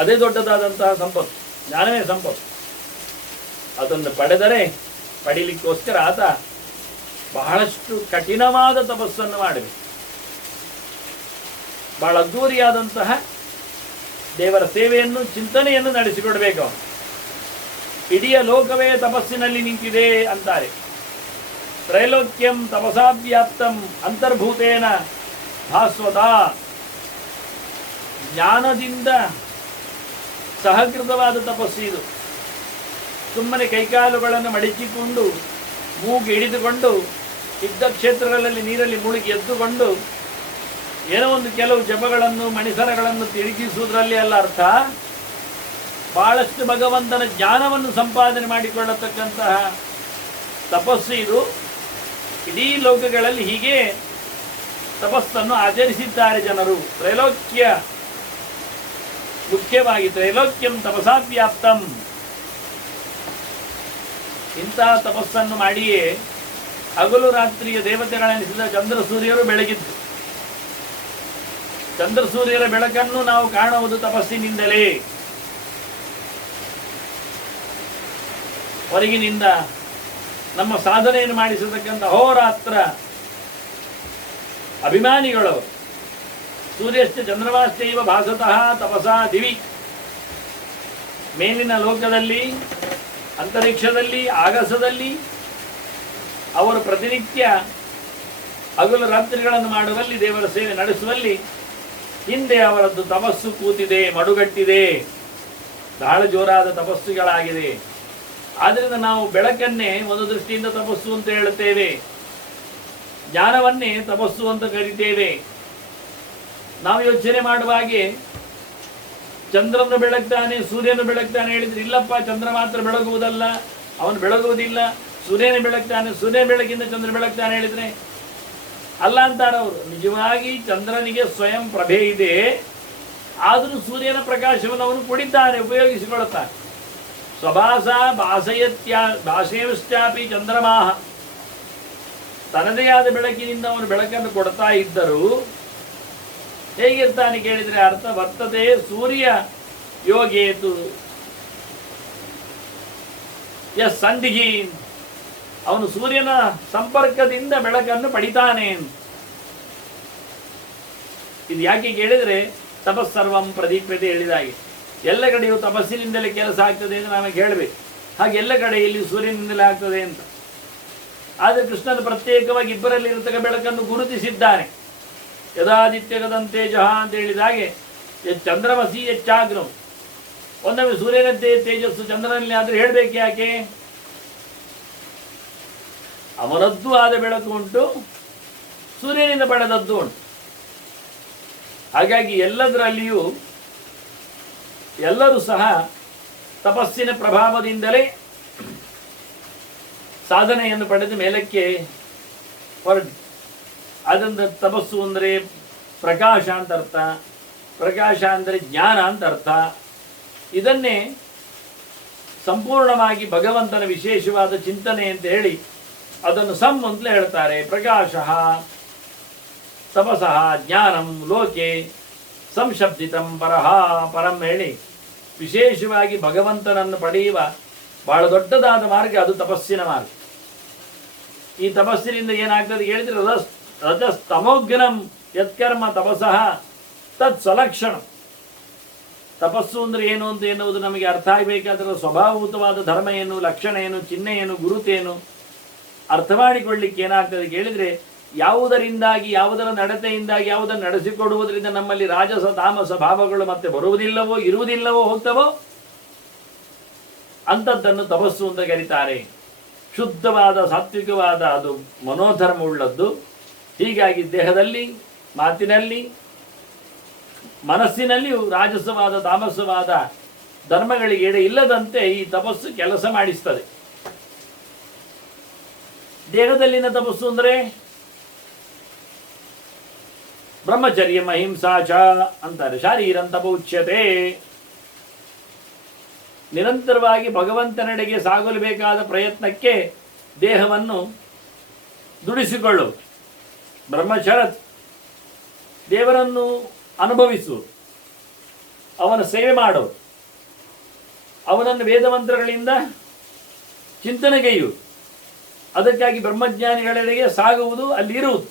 ಅದೇ ದೊಡ್ಡದಾದಂತಹ ಸಂಪತ್ತು, ಜ್ಞಾನವೇ ಸಂಪತ್ತು. ಅದನ್ನು ಪಡೀಲಿಕ್ಕೋಸ್ಕರ ಆತ ಬಹಳಷ್ಟು ಕಠಿಣವಾದ ತಪಸ್ಸನ್ನು ಮಾಡಬೇಕು. ಬಹಳ ಅದ್ದೂರಿಯಾದಂತಹ ದೇವರ ಸೇವೆಯನ್ನು, ಚಿಂತನೆಯನ್ನು ನಡೆಸಿಕೊಡ್ಬೇಕು ಅವನು. ಇಡೀ ಲೋಕವೇ ತಪಸ್ಸಿನಲ್ಲಿ ನಿಂತಿದೆ ಅಂತಾರೆ. ತ್ರೈಲೋಕ್ಯಂ ತಪಸಾವ್ಯಾಪ್ತಂ ಅಂತರ್ಭೂತೇನ ಭಾಸ್ವತ, ಜ್ಞಾನದಿಂದ ಸಹಕೃತವಾದ ತಪಸ್ಸು ಇದು. ಸುಮ್ಮನೆ ಕೈಕಾಲುಗಳನ್ನು ಮಡಚಿಕೊಂಡು, ಮೂಗು ಹಿಡಿದುಕೊಂಡು, ಯುದ್ಧ ಕ್ಷೇತ್ರಗಳಲ್ಲಿ ನೀರಲ್ಲಿ ಮುಳುಗಿ ಎದ್ದುಕೊಂಡು ಏನೋ ಒಂದು ಕೆಲವು ಜಪಗಳನ್ನು, ಮಣಿಸರಗಳನ್ನು ತಿರುಗಿಸುವುದರಲ್ಲಿ ಅಲ್ಲ ಅರ್ಥ. ಬಹಳಷ್ಟು ಭಗವಂತನ ಜ್ಞಾನವನ್ನು ಸಂಪಾದನೆ ಮಾಡಿಕೊಳ್ಳತಕ್ಕಂತಹ ತಪಸ್ಸು ಇದು. ಇಡೀ ಲೋಕಗಳಲ್ಲಿ ಹೀಗೆ ತಪಸ್ಸನ್ನು ಆಚರಿಸಿದ್ದಾರೆ ಜನರು. ತ್ರೈಲೋಕ್ಯ, ಮುಖ್ಯವಾಗಿ ತ್ರೈಲೋಕ್ಯಂ ತಪಸಾ ವ್ಯಾಪ್ತಂ. ಇಂತಹ ತಪಸ್ಸನ್ನು ಮಾಡಿಯೇ ಹಗಲು ರಾತ್ರಿಯ ದೇವತೆಗಳೆನಿಸಿದ ಚಂದ್ರ ಸೂರ್ಯರು ಬೆಳಗಿದ್ದು. ಚಂದ್ರ ಸೂರ್ಯರ ಬೆಳಕನ್ನು ನಾವು ಕಾಣುವುದು ತಪಸ್ಸಿನಿಂದಲೇ. ಹೊರಗಿನಿಂದ ನಮ್ಮ ಸಾಧನೆಯನ್ನು ಮಾಡಿಸತಕ್ಕಂಥ ಅಹೋರಾತ್ರ ಅಭಿಮಾನಿಗಳು ಸೂರ್ಯಶ್ಚ ಚಂದ್ರಮಾಶ್ಚೈವ ಭಾಸತಃ ತಪಸಾ ದಿವಿ. ಮೇಲಿನ ಲೋಕದಲ್ಲಿ, ಅಂತರಿಕ್ಷದಲ್ಲಿ, ಆಗಸದಲ್ಲಿ ಅವರು ಪ್ರತಿನಿತ್ಯ ಹಗಲು ರಾತ್ರಿಗಳನ್ನು ಮಾಡುವಲ್ಲಿ, ದೇವರ ಸೇವೆ ನಡೆಸುವಲ್ಲಿ ಹಿಂದೆ ಅವರದ್ದು ತಪಸ್ಸು ಕೂತಿದೆ, ಮಡುಗಟ್ಟಿದೆ, ಬಹಳ ಜೋರಾದ ತಪಸ್ಸುಗಳಾಗಿದೆ. ಆದ್ದರಿಂದ ನಾವು ಬೆಳಕನ್ನೇ ಒಂದು ದೃಷ್ಟಿಯಿಂದ ತಪಸ್ಸು ಅಂತ ಹೇಳುತ್ತೇವೆ, ಜ್ಞಾನವನ್ನೇ ತಪಸ್ಸು ಅಂತ ಕರಿತೇವೆ. ನಾವು ಯೋಚನೆ ಮಾಡುವ ಹಾಗೆ ಚಂದ್ರನ ಬೆಳಗ್ತಾನೆ, ಸೂರ್ಯನ ಬೆಳಗ್ತಾನೆ ಹೇಳಿದ್ರೆ ಇಲ್ಲಪ್ಪ, ಚಂದ್ರ ಮಾತ್ರ ಬೆಳಗುವುದಲ್ಲ, ಅವನು ಬೆಳಗುವುದಿಲ್ಲ. ಸೂರ್ಯನ ಬೆಳಗ್ತಾನೆ, ಸೂರ್ಯನ ಬೆಳಕಿಂದ ಚಂದ್ರ ಬೆಳಗ್ತಾನೆ ಹೇಳಿದ್ರೆ ಅಲ್ಲ ಅಂತಾರವರು. ನಿಜವಾಗಿ ಚಂದ್ರನಿಗೆ ಸ್ವಯಂ ಪ್ರಭೆ ಇದೆ, ಆದರೂ ಸೂರ್ಯನ ಪ್ರಕಾಶವನ್ನು ಅವನು ಕುಡಿತಾನೆ, ಉಪಯೋಗಿಸಿಕೊಳ್ಳುತ್ತಾನೆ. ಸ್ವಭಾಸ ಭಾಷೆಯಶ್ಚಾಪಿ ಚಂದ್ರಮಾಹ. ತನ್ನದೇ ಆದ ಬೆಳಕಿನಿಂದ ಅವನು ಬೆಳಕನ್ನು ಕೊಡ್ತಾ ಇದ್ದರೂ ಹೇಗಿರ್ತಾನೆ ಕೇಳಿದರೆ ಅರ್ಥ ವರ್ತತೆ ಸೂರ್ಯ ಯೋಗೇತು ಎಸ್ ಸಂಧಿಗಿ. ಅವನು ಸೂರ್ಯನ ಸಂಪರ್ಕದಿಂದ ಬೆಳಕನ್ನು ಪಡಿತಾನೆ. ಇದು ಯಾಕೆ ಕೇಳಿದರೆ ತಪಸ್ಸರ್ವಂ ಪ್ರದೀಪ್ಯತೆ ಹೇಳಿದಾಗೆ ಎಲ್ಲ ಕಡೆಯೂ ತಪಸ್ಸಿನಿಂದಲೇ ಕೆಲಸ ಆಗ್ತದೆ ಅಂತ ನಮಗೆ ಹೇಳಬೇಕು. ಹಾಗೆ ಎಲ್ಲ ಕಡೆ ಇಲ್ಲಿ ಸೂರ್ಯನಿಂದಲೇ ಆಗ್ತದೆ ಅಂತ. ಆದರೆ ಕೃಷ್ಣನು ಪ್ರತ್ಯೇಕವಾಗಿ ಇಬ್ಬರಲ್ಲಿ ಇರತಕ್ಕ ಬೆಳಕನ್ನು ಗುರುತಿಸಿದ್ದಾನೆ. ಯದಾದಿತ್ಯಗದಂತೆ ಜಹ ಅಂತ ಹೇಳಿದಾಗೆ ಚಂದ್ರಮಸಿ ಹೆಚ್ಚಾಗ್ರಂ. ಒಂದೊಮ್ಮೆ ಸೂರ್ಯನದ್ದೇ ತೇಜಸ್ಸು ಚಂದ್ರನಲ್ಲಿ ಆದರೆ ಹೇಳಬೇಕು ಯಾಕೆ? ಅವನದ್ದು ಆದ ಬೆಳಕು ಉಂಟು, ಸೂರ್ಯನಿಂದ ಪಡೆದದ್ದು ಉಂಟು. ಹಾಗಾಗಿ ಎಲ್ಲದರಲ್ಲಿಯೂ ಎಲ್ಲರೂ ಸಹ ತಪಸ್ಸಿನ ಪ್ರಭಾವದಿಂದಲೇ ಸಾಧನೆಯನ್ನು ಪಡೆದ ಮೇಲಕ್ಕೆ ಹೊರಟು. ಅದರಿಂದ ತಪಸ್ಸು ಅಂದರೆ ಪ್ರಕಾಶ ಅಂತ ಅರ್ಥ, ಪ್ರಕಾಶ ಅಂದರೆ ಜ್ಞಾನ ಅಂತ ಅರ್ಥ. ಇದನ್ನೇ ಸಂಪೂರ್ಣವಾಗಿ ಭಗವಂತನ ವಿಶೇಷವಾದ ಚಿಂತನೆ ಅಂತ ಹೇಳಿ ಅದನ್ನು ಸಂ ಅಂತಲೇ ಹೇಳ್ತಾರೆ. ಪ್ರಕಾಶ ತಪಸಃ ಜ್ಞಾನಂ ಲೋಕೆ ಸಂಶಬ್ದಿತಂ ಪರಹ ಪರಂ ಹೇಳಿ ವಿಶೇಷವಾಗಿ ಭಗವಂತನನ್ನು ಪಡೆಯುವ ಬಹಳ ದೊಡ್ಡದಾದ ಮಾರ್ಗ ಅದು ತಪಸ್ಸಿನ ಮಾರ್ಗ. ಈ ತಪಸ್ಸಿನಿಂದ ಏನಾಗ್ತದೆ ಹೇಳಿದ್ರೆ ರಜಸ್ತಮೋಗ್ನಂ ಯತ್ಕರ್ಮ ತಪಸಃ ತತ್ ಸಲಕ್ಷಣ. ತಪಸ್ಸು ಅಂದರೆ ಏನು ಅಂತ ಎನ್ನುವುದು ನಮಗೆ ಅರ್ಥ ಆಗಬೇಕಾದ್ರೆ ಸ್ವಭಾವಭೂತವಾದ ಧರ್ಮ ಏನು, ಲಕ್ಷಣ ಏನು, ಚಿಹ್ನೆ ಏನು, ಗುರುತೇನು ಅರ್ಥ ಮಾಡಿಕೊಳ್ಳಿಕ್ಕೆ ಏನಾಗ್ತದೆ ಕೇಳಿದರೆ ಯಾವುದರಿಂದಾಗಿ, ಯಾವುದರ ನಡತೆಯಿಂದಾಗಿ, ಯಾವುದನ್ನು ನಡೆಸಿಕೊಡುವುದರಿಂದ ನಮ್ಮಲ್ಲಿ ರಾಜಸ ತಾಮಸ ಭಾವಗಳು ಮತ್ತೆ ಬರುವುದಿಲ್ಲವೋ, ಇರುವುದಿಲ್ಲವೋ, ಹೋಗ್ತವೋ ಅಂಥದ್ದನ್ನು ತಪಸ್ಸು ಅಂತ ಕರೀತಾರೆ. ಶುದ್ಧವಾದ ಸಾತ್ವಿಕವಾದ ಅದು ಮನೋಧರ್ಮವುಳ್ಳದ್ದು. ಹೀಗಾಗಿ ದೇಹದಲ್ಲಿ, ಮಾತಿನಲ್ಲಿ, ಮನಸ್ಸಿನಲ್ಲಿಯೂ ರಾಜಸವಾದ ತಾಮಸವಾದ ಧರ್ಮಗಳಿಗೆ ಎಡೆ ಇಲ್ಲದಂತೆ ಈ ತಪಸ್ಸು ಕೆಲಸ ಮಾಡಿಸ್ತದೆ. ದೇಹದಲ್ಲಿನ ತಪಸ್ಸು ಅಂದರೆ ಬ್ರಹ್ಮಚರ್ಯ ಅಹಿಂಸಾ ಚ ಅಂತಾರೆ. ಶಾರೀರಂ ತಪೋಚ್ಯತೆ. ನಿರಂತರವಾಗಿ ಭಗವಂತನೆಡೆಗೆ ಸಾಗಲು ಬೇಕಾದ ಪ್ರಯತ್ನಕ್ಕೆ ದೇಹವನ್ನು ದುಡಿಸಿಕೊಳ್ಳು. ಬ್ರಹ್ಮಚರತ್ ದೇವರನ್ನು ಅನುಭವಿಸು, ಅವನ ಸೇವೆ ಮಾಡು, ಅವನನ್ನು ವೇದಮಂತ್ರಗಳಿಂದ ಚಿಂತನೆಗೈಯು. ಅದಕ್ಕಾಗಿ ಬ್ರಹ್ಮಜ್ಞಾನಿಗಳೆಡೆಗೆ ಸಾಗುವುದು, ಅಲ್ಲಿರುವುದು.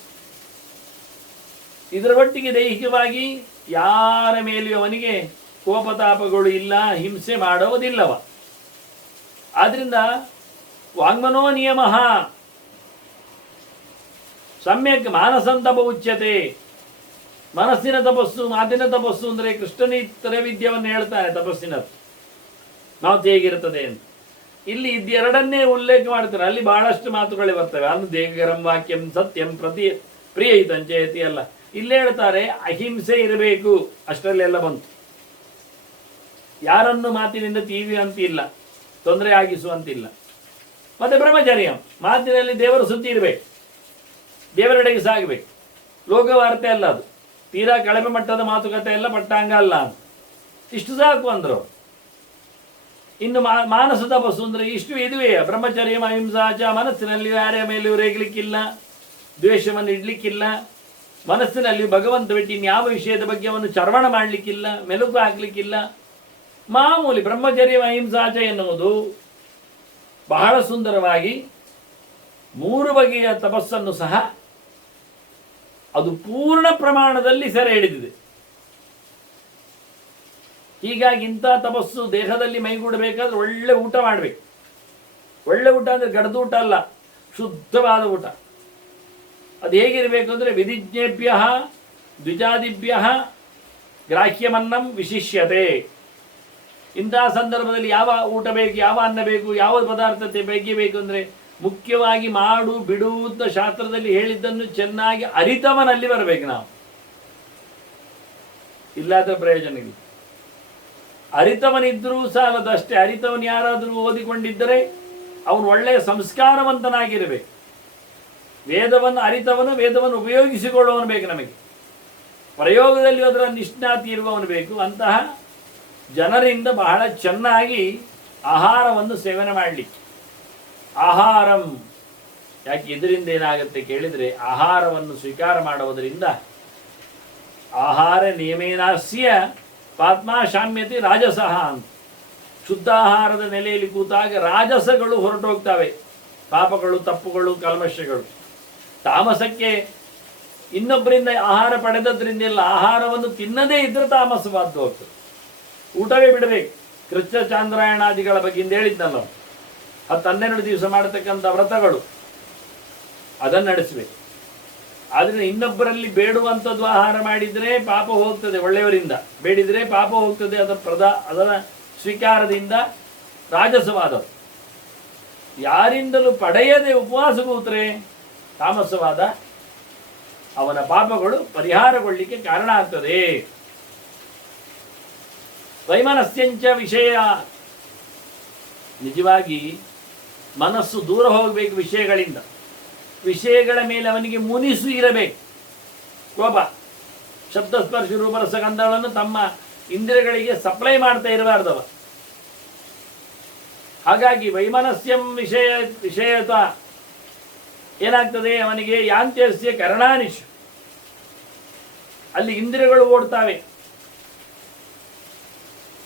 ಇದರ ಒಟ್ಟಿಗೆ ದೈಹಿಕವಾಗಿ ಯಾರ ಮೇಲೆಯೂ ಅವನಿಗೆ ಕೋಪತಾಪಗಳು ಇಲ್ಲ, ಹಿಂಸೆ ಮಾಡುವುದಿಲ್ಲವ. ಆದ್ರಿಂದ ವಾಂಗ್ಮನೋ ನಿಯಮ ಸಮ್ಯಕ್ ಮಾನಸಂತಪ ಉಚ್ಯತೆ. ಮನಸ್ಸಿನ ತಪಸ್ಸು, ಮಾತಿನ ತಪಸ್ಸು ಅಂದರೆ ಕೃಷ್ಣನ ತ್ರೈವಿಧ್ಯವನ್ನು ಹೇಳ್ತಾನೆ. ತಪಸ್ಸಿನ ಮಾತು ಹೇಗಿರ್ತದೆ ಅಂತ ಇಲ್ಲಿ ಇದೆರಡನ್ನೇ ಉಲ್ಲೇಖ ಮಾಡ್ತಾರೆ. ಅಲ್ಲಿ ಬಹಳಷ್ಟು ಮಾತುಗಳೇ ಬರ್ತವೆ. ದೇಗರಂ ವಾಕ್ಯಂ ಸತ್ಯಂ ಪ್ರತಿ ಪ್ರಿಯೈತಂಚಯತಿ ಅಲ್ಲ. ಇಲ್ಲೇ ಹೇಳ್ತಾರೆ ಅಹಿಂಸೆ ಇರಬೇಕು, ಅಷ್ಟರಲ್ಲೆಲ್ಲ ಬಂತು. ಯಾರನ್ನು ಮಾತಿನಿಂದ ತೀವಿ ಅಂತಿಲ್ಲ, ತೊಂದರೆ ಆಗಿಸುವಂತಿಲ್ಲ. ಮತ್ತೆ ಬ್ರಹ್ಮಚರ್ಯ, ಮಾತಿನಲ್ಲಿ ದೇವರ ಸುದ್ದಿ ಇರಬೇಕು, ದೇವರೆಡೆಗೆ ಸಾಗಬೇಕು. ಲೋಕವಾರ್ತೆ ಅಲ್ಲ ಅದು, ತೀರಾ ಕಳಪೆ ಮಟ್ಟದ ಮಾತುಕತೆ ಎಲ್ಲ ಪಟ್ಟಾಂಗ ಅಲ್ಲ ಅಂತ. ಇಷ್ಟು ಸಾಕು ಅಂದರು. ಇನ್ನು ಮಾನಸ ತಪಸ್ಸು ಅಂದರೆ ಇಷ್ಟು ಇದುವೇ. ಬ್ರಹ್ಮಚರ್ಯ ಅಹಿಂಸಾಚ, ಮನಸ್ಸಿನಲ್ಲಿ ಯಾರ ಮೇಲೆಯೂ ರೇಗಲಿಕ್ಕಿಲ್ಲ, ದ್ವೇಷವನ್ನು ಇಡ್ಲಿಕ್ಕಿಲ್ಲ, ಮನಸ್ಸಿನಲ್ಲಿ ಭಗವಂತ ಬಿಟ್ಟು ಇನ್ಯಾವ ವಿಷಯದ ಬಗ್ಗೆ ಅವನು ಚರ್ವಣ ಮಾಡಲಿಕ್ಕಿಲ್ಲ, ಮೆಲುಕು ಹಾಕ್ಲಿಕ್ಕಿಲ್ಲ. ಮಾಮೂಲಿ ಬ್ರಹ್ಮಚರ್ಯ ಅಹಿಂಸಾಚ ಎನ್ನುವುದು ಬಹಳ ಸುಂದರವಾಗಿ 3 ಬಗೆಯ ತಪಸ್ಸನ್ನು ಸಹ ಅದು ಪೂರ್ಣ ಪ್ರಮಾಣದಲ್ಲಿ ಸೆರೆ ಹಿಡಿದಿದೆ. ಹೀಗಾಗಿ ಇಂಥ ತಪಸ್ಸು ದೇಹದಲ್ಲಿ ಮೈಗೂಡಬೇಕಾದ್ರೆ ಒಳ್ಳೆ ಊಟ ಮಾಡಬೇಕು. ಒಳ್ಳೆ ಊಟ ಅಂದರೆ ಗಡ್ದು ಊಟ ಅಲ್ಲ, ಶುದ್ಧವಾದ ಊಟ. ಅದು ಹೇಗಿರಬೇಕು ಅಂದರೆ ವಿಧಿಜ್ಞೇಭ್ಯ ದ್ವಿಜಾದಿಭ್ಯ ಗ್ರಾಹ್ಯಮನ್ನಂ ವಿಶಿಷ್ಯತೆ. ಇಂತಹ ಸಂದರ್ಭದಲ್ಲಿ ಯಾವ ಊಟ ಬೇಕು, ಯಾವ ಅನ್ನ ಬೇಕು, ಯಾವ ಪದಾರ್ಥತೆ ಬೇಕು ಅಂದರೆ ಮುಖ್ಯವಾಗಿ ಮಾಡು ಬಿಡು ಅಂತ ಶಾಸ್ತ್ರದಲ್ಲಿ ಹೇಳಿದ್ದನ್ನು ಚೆನ್ನಾಗಿ ಅರಿತವನಲ್ಲಿ ಬರಬೇಕು ನಾವು. ಇಲ್ಲಾದ ಪ್ರಯೋಜನ ಇಲ್ಲ. ಅರಿತವನಿದ್ರೂ ಸಾಲದಷ್ಟೇ. ಅರಿತವನು ಯಾರಾದರೂ ಓದಿಕೊಂಡಿದ್ದರೆ ಅವನು ಒಳ್ಳೆಯ ಸಂಸ್ಕಾರವಂತನಾಗಿರಬೇಕು. ವೇದವನ್ನು ಅರಿತವನು ವೇದವನ್ನು ಉಪಯೋಗಿಸಿಕೊಳ್ಳುವವನು ಬೇಕು. ನಮಗೆ ಪ್ರಯೋಗದಲ್ಲಿ ಅದರ ನಿಷ್ಣಾತಿ ಇರುವವನು ಬೇಕು. ಅಂತಹ ಜನರಿಂದ ಬಹಳ ಚೆನ್ನಾಗಿ ಆಹಾರವನ್ನು ಸೇವನೆ ಮಾಡಲಿಕ್ಕೆ. ಆಹಾರಂ ಯಾಕೆ ಇದರಿಂದ ಏನಾಗುತ್ತೆ ಕೇಳಿದರೆ, ಆಹಾರವನ್ನು ಸ್ವೀಕಾರ ಮಾಡುವುದರಿಂದ ಆಹಾರ ನಿಯಮೇನಾಸ್ಯ ಪಾತ್ಮ ಶಾಮ್ಯತೆ ರಾಜಸಃ ಅಂತ. ಶುದ್ಧ ಆಹಾರದ ನೆಲೆಯಲ್ಲಿ ಕೂತಾಗ ರಾಜಸಗಳು ಹೊರಟೋಗ್ತವೆ, ಪಾಪಗಳು, ತಪ್ಪುಗಳು, ಕಲ್ಮಶಗಳು. ತಾಮಸಕ್ಕೆ ಇನ್ನೊಬ್ಬರಿಂದ ಆಹಾರ ಪಡೆದದ್ರಿಂದೆಲ್ಲ ಆಹಾರವನ್ನು ತಿನ್ನದೇ ಇದ್ರೆ ತಾಮಸವಾದ್ದು ಹೋಗ್ತದೆ. ಊಟವೇ ಬಿಡಬೇಕು. ಕೃತ್ಯ ಚಾಂದ್ರಾಯಣಾದಿಗಳ ಬಗ್ಗೆ ಹೇಳಿದ್ನಲ್ಲ, 10-12 ದಿವಸ ಮಾಡತಕ್ಕಂಥ ವ್ರತಗಳು ಅದನ್ನು ನಡೆಸಬೇಕು. ಆದರೆ ಇನ್ನೊಬ್ಬರಲ್ಲಿ ಬೇಡುವಂಥದ್ದು ಆಹಾರ ಮಾಡಿದರೆ ಪಾಪ ಹೋಗ್ತದೆ, ಒಳ್ಳೆಯವರಿಂದ ಬೇಡಿದರೆ ಪಾಪ ಹೋಗ್ತದೆ. ಅದರ ಸ್ವೀಕಾರದಿಂದ ರಾಜಸವಾದವು. ಯಾರಿಂದಲೂ ಪಡೆಯದೆ ಉಪವಾಸ ಕೂತ್ರೆ ತಾಮಸವಾದ, ಅವನ ಪಾಪಗಳು ಪರಿಹಾರಗೊಳ್ಳಿಕ್ಕೆ ಕಾರಣ ಆಗ್ತದೆ. ವೈಮನಸ್ಯಂಚ ವಿಷಯ, ನಿಜವಾಗಿ ಮನಸ್ಸು ದೂರ ಹೋಗಬೇಕು ವಿಷಯಗಳಿಂದ. ವಿಷಯಗಳ ಮೇಲೆ ಅವನಿಗೆ ಮುನಿಸು ಇರಬೇಕು. ಕೋಪ, ಶಬ್ದಸ್ಪರ್ಶ ರೂಪರಸ ಗಂಧಗಳನ್ನು ತಮ್ಮ ಇಂದ್ರಿಯಗಳಿಗೆ ಸಪ್ಲೈ ಮಾಡ್ತಾ ಇರಬಾರ್ದವ. ಹಾಗಾಗಿ ವೈಮನಸ್ಯಂ ವಿಷಯತ ಏನಾಗ್ತದೆ, ಅವನಿಗೆ ಯಾಂತ್ಯಸ್ಯ ಕರಣಾನಿಶು, ಅಲ್ಲಿ ಇಂದ್ರಿಯಗಳು ಓಡ್ತಾವೆ.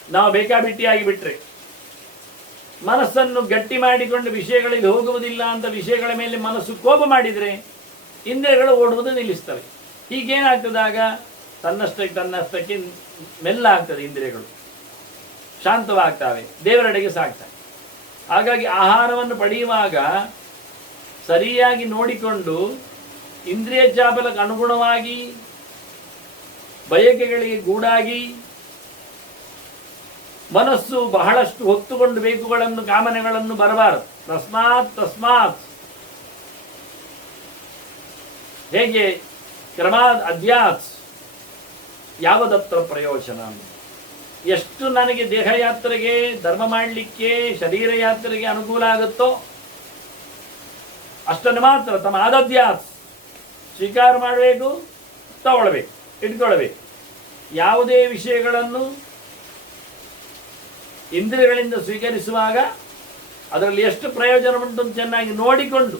ನಾವು ಬೇಕಾಬಿಟ್ಟಿಯಾಗಿ ಬಿಟ್ರೆ, ಮನಸ್ಸನ್ನು ಗಟ್ಟಿ ಮಾಡಿಕೊಂಡು ವಿಷಯಗಳಿಗೆ ಹೋಗುವುದಿಲ್ಲ ಅಂತ ವಿಷಯಗಳ ಮೇಲೆ ಮನಸ್ಸು ಕೋಪ ಮಾಡಿದರೆ ಇಂದ್ರಿಯಗಳು ಓಡುವುದು ನಿಲ್ಲಿಸ್ತವೆ. ಹೀಗೇನಾಗ್ತದಾಗ ತನ್ನಷ್ಟಕ್ಕೆ ಮೆಲ್ಲ ಆಗ್ತದೆ, ಇಂದ್ರಿಯಗಳು ಶಾಂತವಾಗ್ತವೆ, ದೇವರೆಡೆಗೆ ಸಾಗ್ತವೆ. ಹಾಗಾಗಿ ಆಹಾರವನ್ನು ಪಡೆಯುವಾಗ ಸರಿಯಾಗಿ ನೋಡಿಕೊಂಡು ಇಂದ್ರಿಯ ಚಾಪಲಕ್ಕೆ ಅನುಗುಣವಾಗಿ ಬಯಕೆಗಳಿಗೆ ಗೂಡಾಗಿ ಮನಸ್ಸು ಬಹಳಷ್ಟು ಹೊತ್ತುಕೊಂಡು ಬೇಕುಗಳನ್ನು ಕಾಮನೆಗಳನ್ನು ಬರಬಾರದು. ತಸ್ಮಾತ್ ಹೇಗೆ ಕ್ರಮಾದ್ ಅಧ್ಯಾತ್ ಯಾವದತ್ರ ಪ್ರಯೋಜನ. ಎಷ್ಟು ನನಗೆ ದೇಹಯಾತ್ರೆಗೆ, ಧರ್ಮ ಮಾಡಲಿಕ್ಕೆ, ಶರೀರ ಯಾತ್ರೆಗೆ ಅನುಕೂಲ ಆಗುತ್ತೋ ಅಷ್ಟನ್ನು ಮಾತ್ರ ತಮ್ಮ ಆದಧ್ಯಾತ್ ಸ್ವೀಕಾರ ಮಾಡಬೇಕು, ತಗೊಳ್ಬೇಕು, ಇಟ್ಕೊಳ್ಬೇಕು. ಯಾವುದೇ ವಿಷಯಗಳನ್ನು ಇಂದ್ರಿಯಗಳಿಂದ ಸ್ವೀಕರಿಸುವಾಗ ಅದರಲ್ಲಿ ಎಷ್ಟು ಪ್ರಯೋಜನ ಉಂಟು ಚೆನ್ನಾಗಿ ನೋಡಿಕೊಂಡು,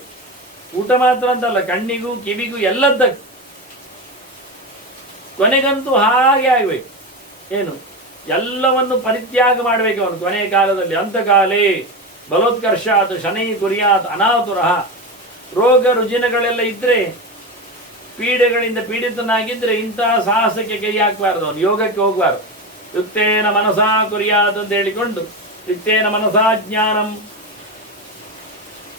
ಊಟ ಮಾತ್ರ ಅಂತಲ್ಲ, ಕಣ್ಣಿಗೂ ಕಿವಿಗೂ ಎಲ್ಲದಕ್ಕೂ ಕೊನೆಗಂತೂ ಹಾಗೆ ಆಗಬೇಕು. ಏನು, ಎಲ್ಲವನ್ನು ಪರಿತ್ಯಾಗ ಮಾಡಬೇಕು ಅವನು ಕೊನೆಯ ಕಾಲದಲ್ಲಿ. ಅಂತಕಾಲೇ ಬಲೋತ್ಕರ್ಷಾತ್ ಶನೈ ಕುರ್ಯಾತ್ ಅನಾತುರಃ. ರೋಗ ರುಜಿನಗಳೆಲ್ಲ ಇದ್ದರೆ, ಪೀಡೆಗಳಿಂದ ಪೀಡಿತನಾಗಿದ್ದರೆ ಇಂತಹ ಸಾಹಸಕ್ಕೆ ಕೈ ಹಾಕಬಾರ್ದು, ಅವನು ಯೋಗಕ್ಕೆ ಹೋಗಬಾರ್ದು. ಯುಕ್ತೇನ ಮನಸಾ ಕುರ್ಯಾತ್ ಅಂತ ಹೇಳಿಕೊಂಡು, ಯುಕ್ತೇನ ಮನಸಾ ಜ್ಞಾನಂ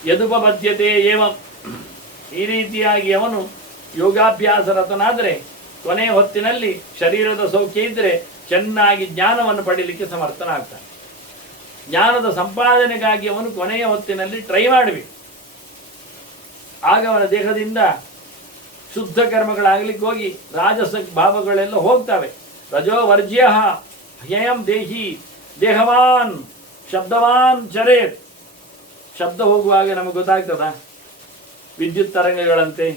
ಯದುಪಬದ್ಧತೆ ಏವಂ, ಈ ರೀತಿಯಾಗಿ ಅವನು ಯೋಗಾಭ್ಯಾಸರತನಾದರೆ ಕೊನೆಯ ಹೊತ್ತಿನಲ್ಲಿ ಶರೀರದ ಸೌಖ್ಯ ಇದ್ದರೆ ಚೆನ್ನಾಗಿ ಜ್ಞಾನವನ್ನು ಪಡೀಲಿಕ್ಕೆ ಸಮರ್ಥನಾಗ್ತಾನೆ. ಜ್ಞಾನದ ಸಂಪಾದನೆಗಾಗಿ ಅವನು ಕೊನೆಯ ಹೊತ್ತಿನಲ್ಲಿ ಟ್ರೈ ಮಾಡಬೇಕು. ಆಗ ಅವನ ದೇಹದಿಂದ ಶುದ್ಧ ಕರ್ಮಗಳಾಗಲಿಕ್ಕೆ ಹೋಗಿ ರಾಜಸ ಭಾವಗಳೆಲ್ಲ ಹೋಗ್ತವೆ. ರಜೋ ವರ್ಜ್ಯ ಹ್ಯಯಂ ದೇಹಿ ದೇಹವಾನ್ ಶಬ್ದವಾನ್ ಚರೇತ್. ಶಬ್ದ ಹೋಗುವಾಗ ನಮಗೆ ಗೊತ್ತಾಗ್ತದ, ವಿದ್ಯುತ್ ತರಂಗಗಳಂತೆ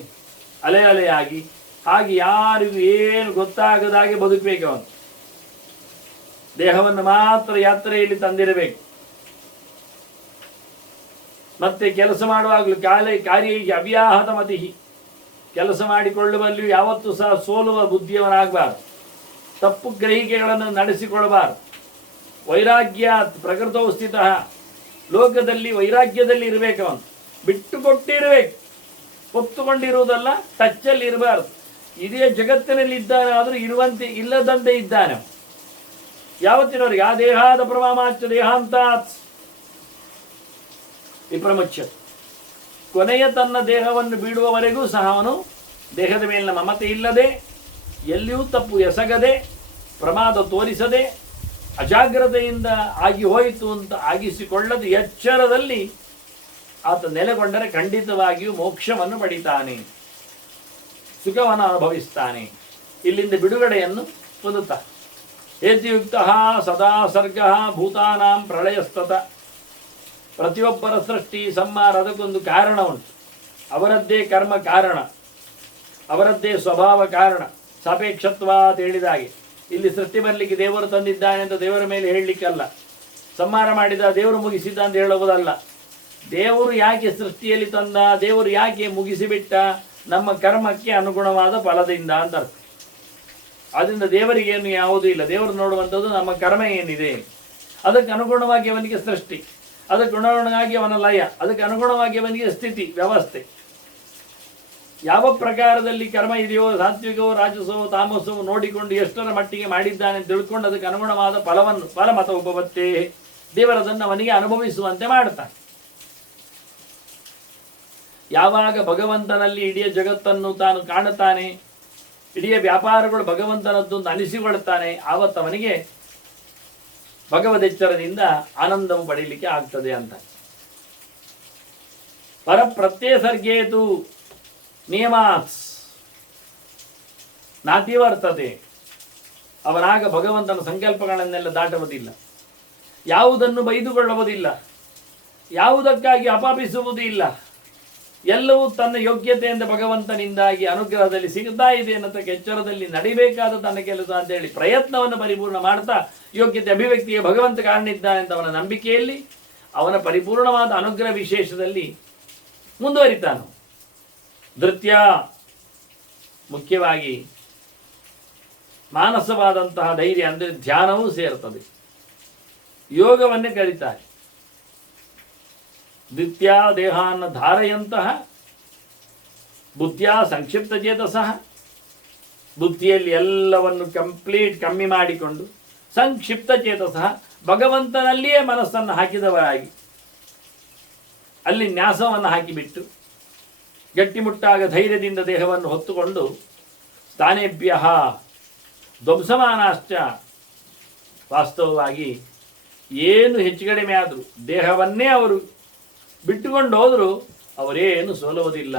ಅಲೆ ಅಲೆಯಾಗಿ ಹಾಗೆ ಯಾರಿಗೂ ಏನು ಗೊತ್ತಾಗದಾಗೆ ಬದುಕಬೇಕು. ಅವನು ದೇಹವನ್ನು ಮಾತ್ರ ಯಾತ್ರೆಯಲ್ಲಿ ತಂದಿರಬೇಕು. ಮತ್ತೆ ಕೆಲಸ ಮಾಡುವಾಗಲೂ ಕಾರ್ಯ ಅವ್ಯಾಹತ ಮತಿ, ಕೆಲಸ ಮಾಡಿಕೊಳ್ಳುವಲ್ಲಿಯೂ ಯಾವತ್ತೂ ಸಹ ಸೋಲುವ ಬುದ್ಧಿಯವನಾಗಬಾರದು. ತಪ್ಪು ಗ್ರಹಿಕೆಗಳನ್ನು ನಡೆಸಿಕೊಳ್ಳಬಾರದು. ವೈರಾಗ್ಯ ಪ್ರಕೃತೌ ಸ್ಥಿತ, ಲೋಕದಲ್ಲಿ ವೈರಾಗ್ಯದಲ್ಲಿ ಇರಬೇಕು. ಅವನು ಬಿಟ್ಟುಕೊಟ್ಟಿರಬೇಕು, ಒತ್ತುಕೊಂಡಿರುವುದಲ್ಲ, ಟಚ್ಚಲ್ಲಿ ಇರಬಾರದು. ಇದೇ ಜಗತ್ತಿನಲ್ಲಿ ಇದ್ದಾನೆ, ಆದರೂ ಇರುವಂತೆ ಇಲ್ಲದಂತೆ ಇದ್ದಾನೆ. ಯಾವತ್ತಿನವರಿಗೆ ಆ ದೇಹಾದ ಪ್ರಮಾಮಾಚ ದೇಹಾಂತಾತ್ ವಿಪ್ರಮುಚ್ಯ, ಕೊನೆಯ ತನ್ನ ದೇಹವನ್ನು ಬೀಳುವವರೆಗೂ ಸಹ ಅವನು ದೇಹದ ಮೇಲಿನ ಮಮತೆ ಇಲ್ಲದೆ, ಎಲ್ಲಿಯೂ ತಪ್ಪು ಎಸಗದೆ, ಪ್ರಮಾದ ತೋರಿಸದೆ, ಅಜಾಗ್ರತೆಯಿಂದ ಆಗಿ ಹೋಯಿತು ಅಂತ ಆಗಿಸಿಕೊಳ್ಳದೆ ಎಚ್ಚರದಲ್ಲಿ ಆತ ನೆಲೆಗೊಂಡರೆ ಖಂಡಿತವಾಗಿಯೂ ಮೋಕ್ಷವನ್ನು ಪಡಿತಾನೆ, ಸುಖವನ್ನು ಅನುಭವಿಸ್ತಾನೆ, ಇಲ್ಲಿಂದ ಬಿಡುಗಡೆಯನ್ನು ಹೊಂದುತ್ತಾನೆ. ಹೇತಿಯುಕ್ತ ಸದಾ ಸರ್ಗ ಭೂತಾನಾಂ ಪ್ರಳಯಸ್ತತ, ಪ್ರತಿಯೊಬ್ಬರ ಸೃಷ್ಟಿ ಸಂಹಾರ ಅದಕ್ಕೊಂದು ಕಾರಣ ಉಂಟು. ಅವರದ್ದೇ ಕರ್ಮ ಕಾರಣ, ಅವರದ್ದೇ ಸ್ವಭಾವ ಕಾರಣ. ಸಾಪೇಕ್ಷತ್ವ ಅಂತ ಹೇಳಿದಾಗೆ ಇಲ್ಲಿ ಸೃಷ್ಟಿ ಬರಲಿಕ್ಕೆ ದೇವರು ತಂದಿದ್ದಾನೆ ಅಂತ ದೇವರ ಮೇಲೆ ಹೇಳಲಿಕ್ಕಲ್ಲ, ಸಂಹಾರ ಮಾಡಿದ ದೇವರು ಮುಗಿಸಿದ್ದ ಅಂತ ಹೇಳುವುದಲ್ಲ. ದೇವರು ಯಾಕೆ ಸೃಷ್ಟಿಯಲ್ಲಿ ತಂದ, ದೇವರು ಯಾಕೆ ಮುಗಿಸಿಬಿಟ್ಟ, ನಮ್ಮ ಕರ್ಮಕ್ಕೆ ಅನುಗುಣವಾದ ಫಲದಿಂದ ಅಂತ ಅರ್ಥ. ಆದ್ದರಿಂದ ದೇವರಿಗೇನು ಯಾವುದೂ ಇಲ್ಲ. ದೇವರು ನೋಡುವಂಥದ್ದು ನಮ್ಮ ಕರ್ಮ ಏನಿದೆ, ಅದಕ್ಕೆ ಅನುಗುಣವಾಗಿ ಅವನಿಗೆ ಸೃಷ್ಟಿ, ಅದಕ್ಕೆ ಅನುಗುಣವಾಗಿ ಅವನ ಲಯ, ಅದಕ್ಕೆ ಅನುಗುಣವಾಗಿ ಅವನಿಗೆ ಸ್ಥಿತಿ ವ್ಯವಸ್ಥೆ. ಯಾವ ಪ್ರಕಾರದಲ್ಲಿ ಕರ್ಮ ಇದೆಯೋ, ಸಾತ್ವಿಕವೋ ರಾಜಸವೋ ತಾಮಸವೋ ನೋಡಿಕೊಂಡು ಎಷ್ಟರ ಮಟ್ಟಿಗೆ ಮಾಡಿದ್ದಾನೆ ಅಂತ ತಿಳ್ಕೊಂಡು ಅದಕ್ಕೆ ಅನುಗುಣವಾದ ಫಲವನ್ನು ಫಲಮತ ಉಪಪತ್ತೇ, ದೇವರದನ್ನು ಅವನಿಗೆ ಅನುಭವಿಸುವಂತೆ ಮಾಡ್ತಾನೆ. ಯಾವಾಗ ಭಗವಂತನಲ್ಲಿ ಇಡೀ ಜಗತ್ತನ್ನು ತಾನು ಕಾಣುತ್ತಾನೆ, ಇಡೀ ವ್ಯಾಪಾರಗಳು ಭಗವಂತನದ್ದು ಅಂತ ಅನಿಸಿಕೊಳ್ತಾನೆ, ಆವತ್ತವನಿಗೆ ಭಗವದೆಚ್ಚರದಿಂದ ಆನಂದವು ಪಡೀಲಿಕ್ಕೆ ಆಗ್ತದೆ ಅಂತ. ಪರಪ್ರತ್ಯಯ ಸರ್ಗೇತು ನಿಯಮಾತ್ ನಾತಿವರ್ತತೆ, ಅವನಾಗ ಭಗವಂತನ ಸಂಕಲ್ಪಗಳನ್ನೆಲ್ಲ ದಾಟುವುದಿಲ್ಲ, ಯಾವುದನ್ನು ಬೈದುಕೊಳ್ಳುವುದಿಲ್ಲ, ಯಾವುದಕ್ಕಾಗಿ ಅಪಾಪಿಸುವುದೂ ಇಲ್ಲ. ಎಲ್ಲವೂ ತನ್ನ ಯೋಗ್ಯತೆಯಿಂದ ಭಗವಂತನಿಂದಾಗಿ ಅನುಗ್ರಹದಲ್ಲಿ ಸಿಗ್ತಾ ಇದೆ ಅನ್ನತಕ್ಕ ಎಚ್ಚರದಲ್ಲಿ ನಡಿಬೇಕಾದ ತನ್ನ ಕೆಲಸ ಅಂತೇಳಿ ಪ್ರಯತ್ನವನ್ನು ಪರಿಪೂರ್ಣ ಮಾಡ್ತಾ, ಯೋಗ್ಯತೆ ಅಭಿವ್ಯಕ್ತಿಗೆ ಭಗವಂತ ಕಾರಣ ಇದ್ದಾನೆ ಅಂತ ಅವನ ನಂಬಿಕೆಯಲ್ಲಿ ಅವನ ಪರಿಪೂರ್ಣವಾದ ಅನುಗ್ರಹ ವಿಶೇಷದಲ್ಲಿ ಮುಂದುವರಿತಾನು. ಧೃತ್ಯ, ಮುಖ್ಯವಾಗಿ ಮಾನಸವಾದಂತಹ ಧೈರ್ಯ ಅಂದರೆ ಧ್ಯಾನವೂ ಸೇರ್ತದೆ, ಯೋಗವನ್ನೇ ಕರೀತಾರೆ. ದ್ವಿತ್ಯ ದೇಹಾನ್ನ ಧಾರೆಯಂತಹ ಬುದ್ಧಿಯ ಸಂಕ್ಷಿಪ್ತ ಚೇತಸಃ, ಬುದ್ಧಿಯಲ್ಲಿ ಎಲ್ಲವನ್ನು ಕಂಪ್ಲೀಟ್ ಕಮ್ಮಿ ಮಾಡಿಕೊಂಡು ಸಂಕ್ಷಿಪ್ತ ಚೇತಸಃ, ಭಗವಂತನಲ್ಲಿಯೇ ಮನಸ್ಸನ್ನು ಹಾಕಿದವರಾಗಿ ಅಲ್ಲಿ ನ್ಯಾಸವನ್ನು ಹಾಕಿಬಿಟ್ಟು ಗಟ್ಟಿಮುಟ್ಟಾಗ ಧೈರ್ಯದಿಂದ ದೇಹವನ್ನು ಹೊತ್ತುಕೊಂಡು ಸ್ಥಾನೇಭ್ಯ ಧ್ವಂಸಮಾನಾಶ್ಚ, ವಾಸ್ತವವಾಗಿ ಏನು ಹೆಚ್ಚು ಕಡಿಮೆ ಆದರೂ ದೇಹವನ್ನೇ ಅವರು ಬಿಟ್ಟುಕೊಂಡು ಹೋದರೂ ಅವರೇನು ಸೋಲುವುದಿಲ್ಲ,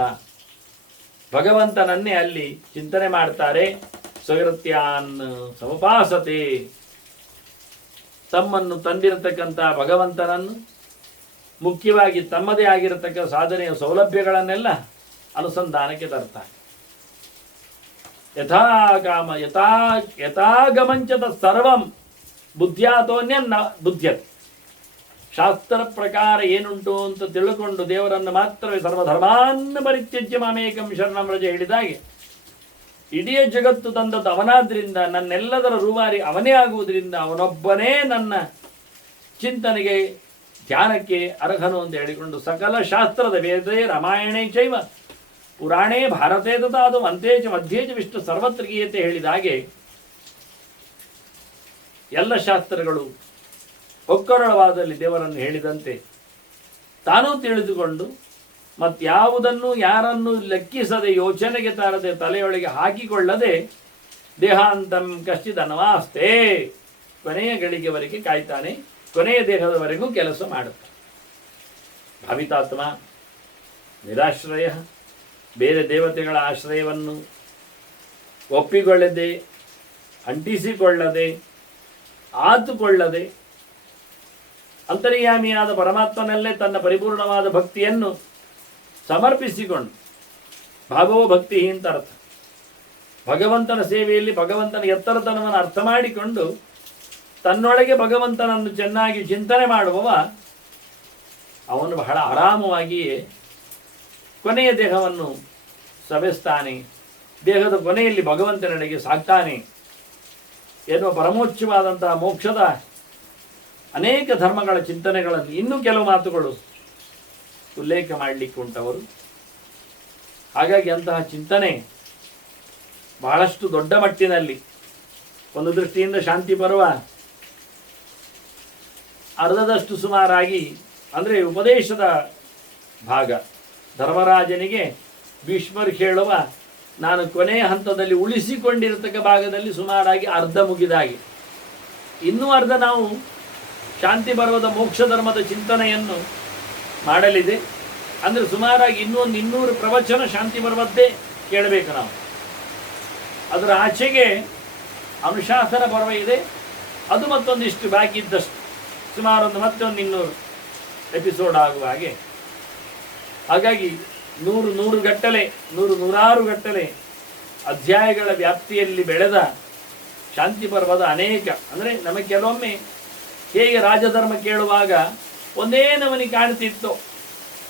ಭಗವಂತನನ್ನೇ ಅಲ್ಲಿ ಚಿಂತನೆ ಮಾಡ್ತಾರೆ. ಸ್ವಗೃತ್ಯಾನ್ ಸಮಪಾಸತೆ, ತಮ್ಮನ್ನು ತಂದಿರತಕ್ಕಂಥ ಭಗವಂತನನ್ನು, ಮುಖ್ಯವಾಗಿ ತಮ್ಮದೇ ಆಗಿರತಕ್ಕ ಸಾಧನೆಯ ಸೌಲಭ್ಯಗಳನ್ನೆಲ್ಲ ಅನುಸಂಧಾನಕ್ಕೆ ತರ್ತಾರೆ. ಯಥಾಕಾಮ ಯಥಾಗಮಂಚದ ಸರ್ವಂ ಬುದ್ಧ್ಯಾತೋನ್ಯನ್ನ ಬುದ್ಧ್ಯತೆ, ಶಾಸ್ತ್ರ ಪ್ರಕಾರ ಏನುಂಟು ಅಂತ ತಿಳ್ಕೊಂಡು ದೇವರನ್ನು ಮಾತ್ರವೇ ಸರ್ವಧರ್ಮಾನ್ನ ಪರಿತ್ಯಜ್ಯ ಮಾಮೇಕಂ ಶರಣಂ ರಜ ಹೇಳಿದಾಗೆ, ಇಡೀ ಜಗತ್ತು ತಂದದ್ದು ಅವನಾದ್ರಿಂದ, ನನ್ನೆಲ್ಲದರ ರೂವಾರಿ ಅವನೇ ಆಗುವುದರಿಂದ, ಅವನೊಬ್ಬನೇ ನನ್ನ ಚಿಂತನೆಗೆ ಧ್ಯಾನಕ್ಕೆ ಅರ್ಹನು ಅಂತ ಹೇಳಿಕೊಂಡು ಸಕಲ ಶಾಸ್ತ್ರದ ವೇದೇ ರಾಮಾಯಣೇ ಚೈವ ಪುರಾಣೇ ಭಾರತೇ ತಥಾದು ಅಂತೆ ಚ ಮಧ್ಯೆ ಚ ವಿಷ್ಣು ಸರ್ವತ್ರ ಗೀಯತೆ ಹೇಳಿದಾಗೆ, ಎಲ್ಲ ಶಾಸ್ತ್ರಗಳು ಒಕ್ಕರಳವಾದಲ್ಲಿ ದೇವರನ್ನು ಹೇಳಿದಂತೆ ತಾನೂ ತಿಳಿದುಕೊಂಡು ಮತ್ಯಾವುದನ್ನು ಯಾರನ್ನು ಲೆಕ್ಕಿಸದೆ ಯೋಚನೆಗೆ ತಾರದೆ ತಲೆಯೊಳಗೆ ಹಾಕಿಕೊಳ್ಳದೆ ದೇಹಾಂತಂ ಕಶ್ಚಿತ್ ಅನವಾಸ್ತೆ, ಕೊನೆಯ ಗಳಿಗೆವರೆಗೆ ಕಾಯ್ತಾನೆ, ಕೊನೆಯ ದೇಹದವರೆಗೂ ಕೆಲಸ ಮಾಡುತ್ತಾನೆ. ಭಾವಿತಾತ್ಮ ನಿರಾಶ್ರಯ, ಬೇರೆ ದೇವತೆಗಳ ಆಶ್ರಯವನ್ನು ಒಪ್ಪಿಕೊಳ್ಳದೆ, ಅಂಟಿಸಿಕೊಳ್ಳದೆ, ಆತುಕೊಳ್ಳದೆ ಅಂತರ್ಯಾಮಿಯಾದ ಪರಮಾತ್ಮನಲ್ಲೇ ತನ್ನ ಪರಿಪೂರ್ಣವಾದ ಭಕ್ತಿಯನ್ನು ಸಮರ್ಪಿಸಿಕೊಂಡು, ಭಾಗವೋ ಭಕ್ತಿ ಅಂತ ಅರ್ಥ, ಭಗವಂತನ ಸೇವೆಯಲ್ಲಿ ಭಗವಂತನ ಎತ್ತರತನವನ್ನು ಅರ್ಥ ಮಾಡಿಕೊಂಡು ತನ್ನೊಳಗೆ ಭಗವಂತನನ್ನು ಚೆನ್ನಾಗಿ ಚಿಂತನೆ ಮಾಡುವವ ಅವನು ಬಹಳ ಆರಾಮವಾಗಿಯೇ ಕೊನೆಯ ದೇಹವನ್ನು ಸವೆಸ್ತಾನೆ, ದೇಹದ ಕೊನೆಯಲ್ಲಿ ಭಗವಂತನೆಡೆಗೆ ಸಾಗ್ತಾನೆ ಎನ್ನುವ ಪರಮೋಚ್ಚವಾದಂತಹ ಮೋಕ್ಷದ ಅನೇಕ ಧರ್ಮಗಳ ಚಿಂತನೆಗಳನ್ನು ಇನ್ನೂ ಕೆಲವು ಮಾತುಗಳು ಉಲ್ಲೇಖ ಮಾಡಲಿಕ್ಕೆ ಉಂಟವರು. ಹಾಗಾಗಿ ಅಂತಹ ಚಿಂತನೆ ಬಹಳಷ್ಟು ದೊಡ್ಡ ಮಟ್ಟಿನಲ್ಲಿ, ಒಂದು ದೃಷ್ಟಿಯಿಂದ ಶಾಂತಿ ಪರ್ವ ಅರ್ಧದಷ್ಟು ಸುಮಾರಾಗಿ, ಅಂದರೆ ಉಪದೇಶದ ಭಾಗ, ಧರ್ಮರಾಜನಿಗೆ ಭೀಷ್ಮರು ಹೇಳುವ ನಾನು ಕೊನೆಯ ಹಂತದಲ್ಲಿ ಉಳಿಸಿಕೊಂಡಿರತಕ್ಕ ಭಾಗದಲ್ಲಿ ಸುಮಾರಾಗಿ ಅರ್ಧ ಮುಗಿದಾಗಿ, ಇನ್ನೂ ಅರ್ಧ ನಾವು ಶಾಂತಿ ಪರ್ವದ ಮೋಕ್ಷ ಧರ್ಮದ ಚಿಂತನೆಯನ್ನು ಮಾಡಲಿದೆ. ಅಂದರೆ ಸುಮಾರಾಗಿ ಇನ್ನೂ ಒಂದು 200 ಪ್ರವಚನ ಶಾಂತಿ ಪರ್ವದ್ದೇ ಕೇಳಬೇಕು ನಾವು. ಅದರ ಆಚೆಗೆ ಅನುಶಾಸನ ಪರ್ವ ಇದೆ, ಅದು ಮತ್ತೊಂದಿಷ್ಟು ಬಾಕಿ ಇದ್ದಷ್ಟು ಸುಮಾರೊಂದು ಮತ್ತೊಂದು 200 ಎಪಿಸೋಡ್ ಆಗುವ ಹಾಗೆ. ಹಾಗಾಗಿ 100 ಗಟ್ಟಲೆ 100 ಗಟ್ಟಲೆ ಅಧ್ಯಾಯಗಳ ವ್ಯಾಪ್ತಿಯಲ್ಲಿ ಬೆಳೆದ ಶಾಂತಿ ಪರ್ವದ ಅನೇಕ, ಅಂದರೆ ನಮಗೆ ಕೆಲವೊಮ್ಮೆ ಹೇಗೆ ರಾಜಧರ್ಮ ಕೇಳುವಾಗ ಒಂದೇ ನಮನಿ ಕಾಣ್ತಿತ್ತು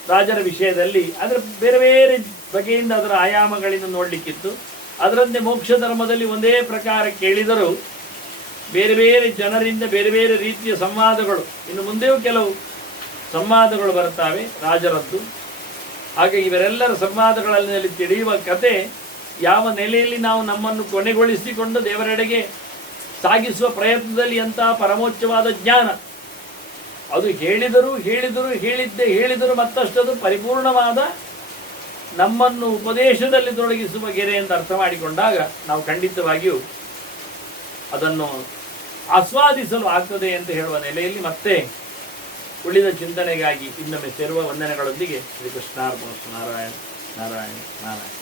ರಾಜರ ವಿಷಯದಲ್ಲಿ, ಅದರ ಬೇರೆ ಬೇರೆ ಬಗೆಯಿಂದ ಅದರ ಆಯಾಮಗಳಿಂದ ನೋಡಲಿಕ್ಕಿತ್ತು. ಅದರಂತೆ ಮೋಕ್ಷ ಧರ್ಮದಲ್ಲಿ ಒಂದೇ ಪ್ರಕಾರ ಕೇಳಿದರೂ ಬೇರೆ ಬೇರೆ ಜನರಿಂದ ಬೇರೆ ಬೇರೆ ರೀತಿಯ ಸಂವಾದಗಳು, ಇನ್ನು ಮುಂದೆಯೂ ಕೆಲವು ಸಂವಾದಗಳು ಬರ್ತವೆ ರಾಜರದ್ದು. ಹಾಗೆ ಇವರೆಲ್ಲರ ಸಂವಾದಗಳಲ್ಲಿ ತಿಳಿಯುವ ಕತೆ, ಯಾವ ನೆಲೆಯಲ್ಲಿ ನಾವು ನಮ್ಮನ್ನು ಕೊನೆಗೊಳಿಸಿಕೊಂಡು ದೇವರೆಡೆಗೆ ಸಾಗಿಸುವ ಪ್ರಯತ್ನದಲ್ಲಿ ಎಂತಹ ಪರಮೋಚ್ಚವಾದ ಜ್ಞಾನ, ಅದು ಹೇಳಿದರು ಮತ್ತಷ್ಟದು ಪರಿಪೂರ್ಣವಾದ ನಮ್ಮನ್ನು ಉಪದೇಶದಲ್ಲಿ ತೊಡಗಿಸುವ ಗೆರೆ ಅಂತ ಅರ್ಥ ಮಾಡಿಕೊಂಡಾಗ ನಾವು ಖಂಡಿತವಾಗಿಯೂ ಅದನ್ನು ಆಸ್ವಾದಿಸಲು ಆಗ್ತದೆ ಅಂತ ಹೇಳುವ ನೆಲೆಯಲ್ಲಿ ಮತ್ತೆ ಉಳಿದ ಚಿಂತನೆಗಾಗಿ ಇನ್ನೊಮ್ಮೆ ಸೇರುವ ವಂದನೆಗಳೊಂದಿಗೆ ಶ್ರೀ ಕೃಷ್ಣಾರ್ಪಣ. ನಾರಾಯಣ ನಾರಾಯಣ ನಾರಾಯಣ.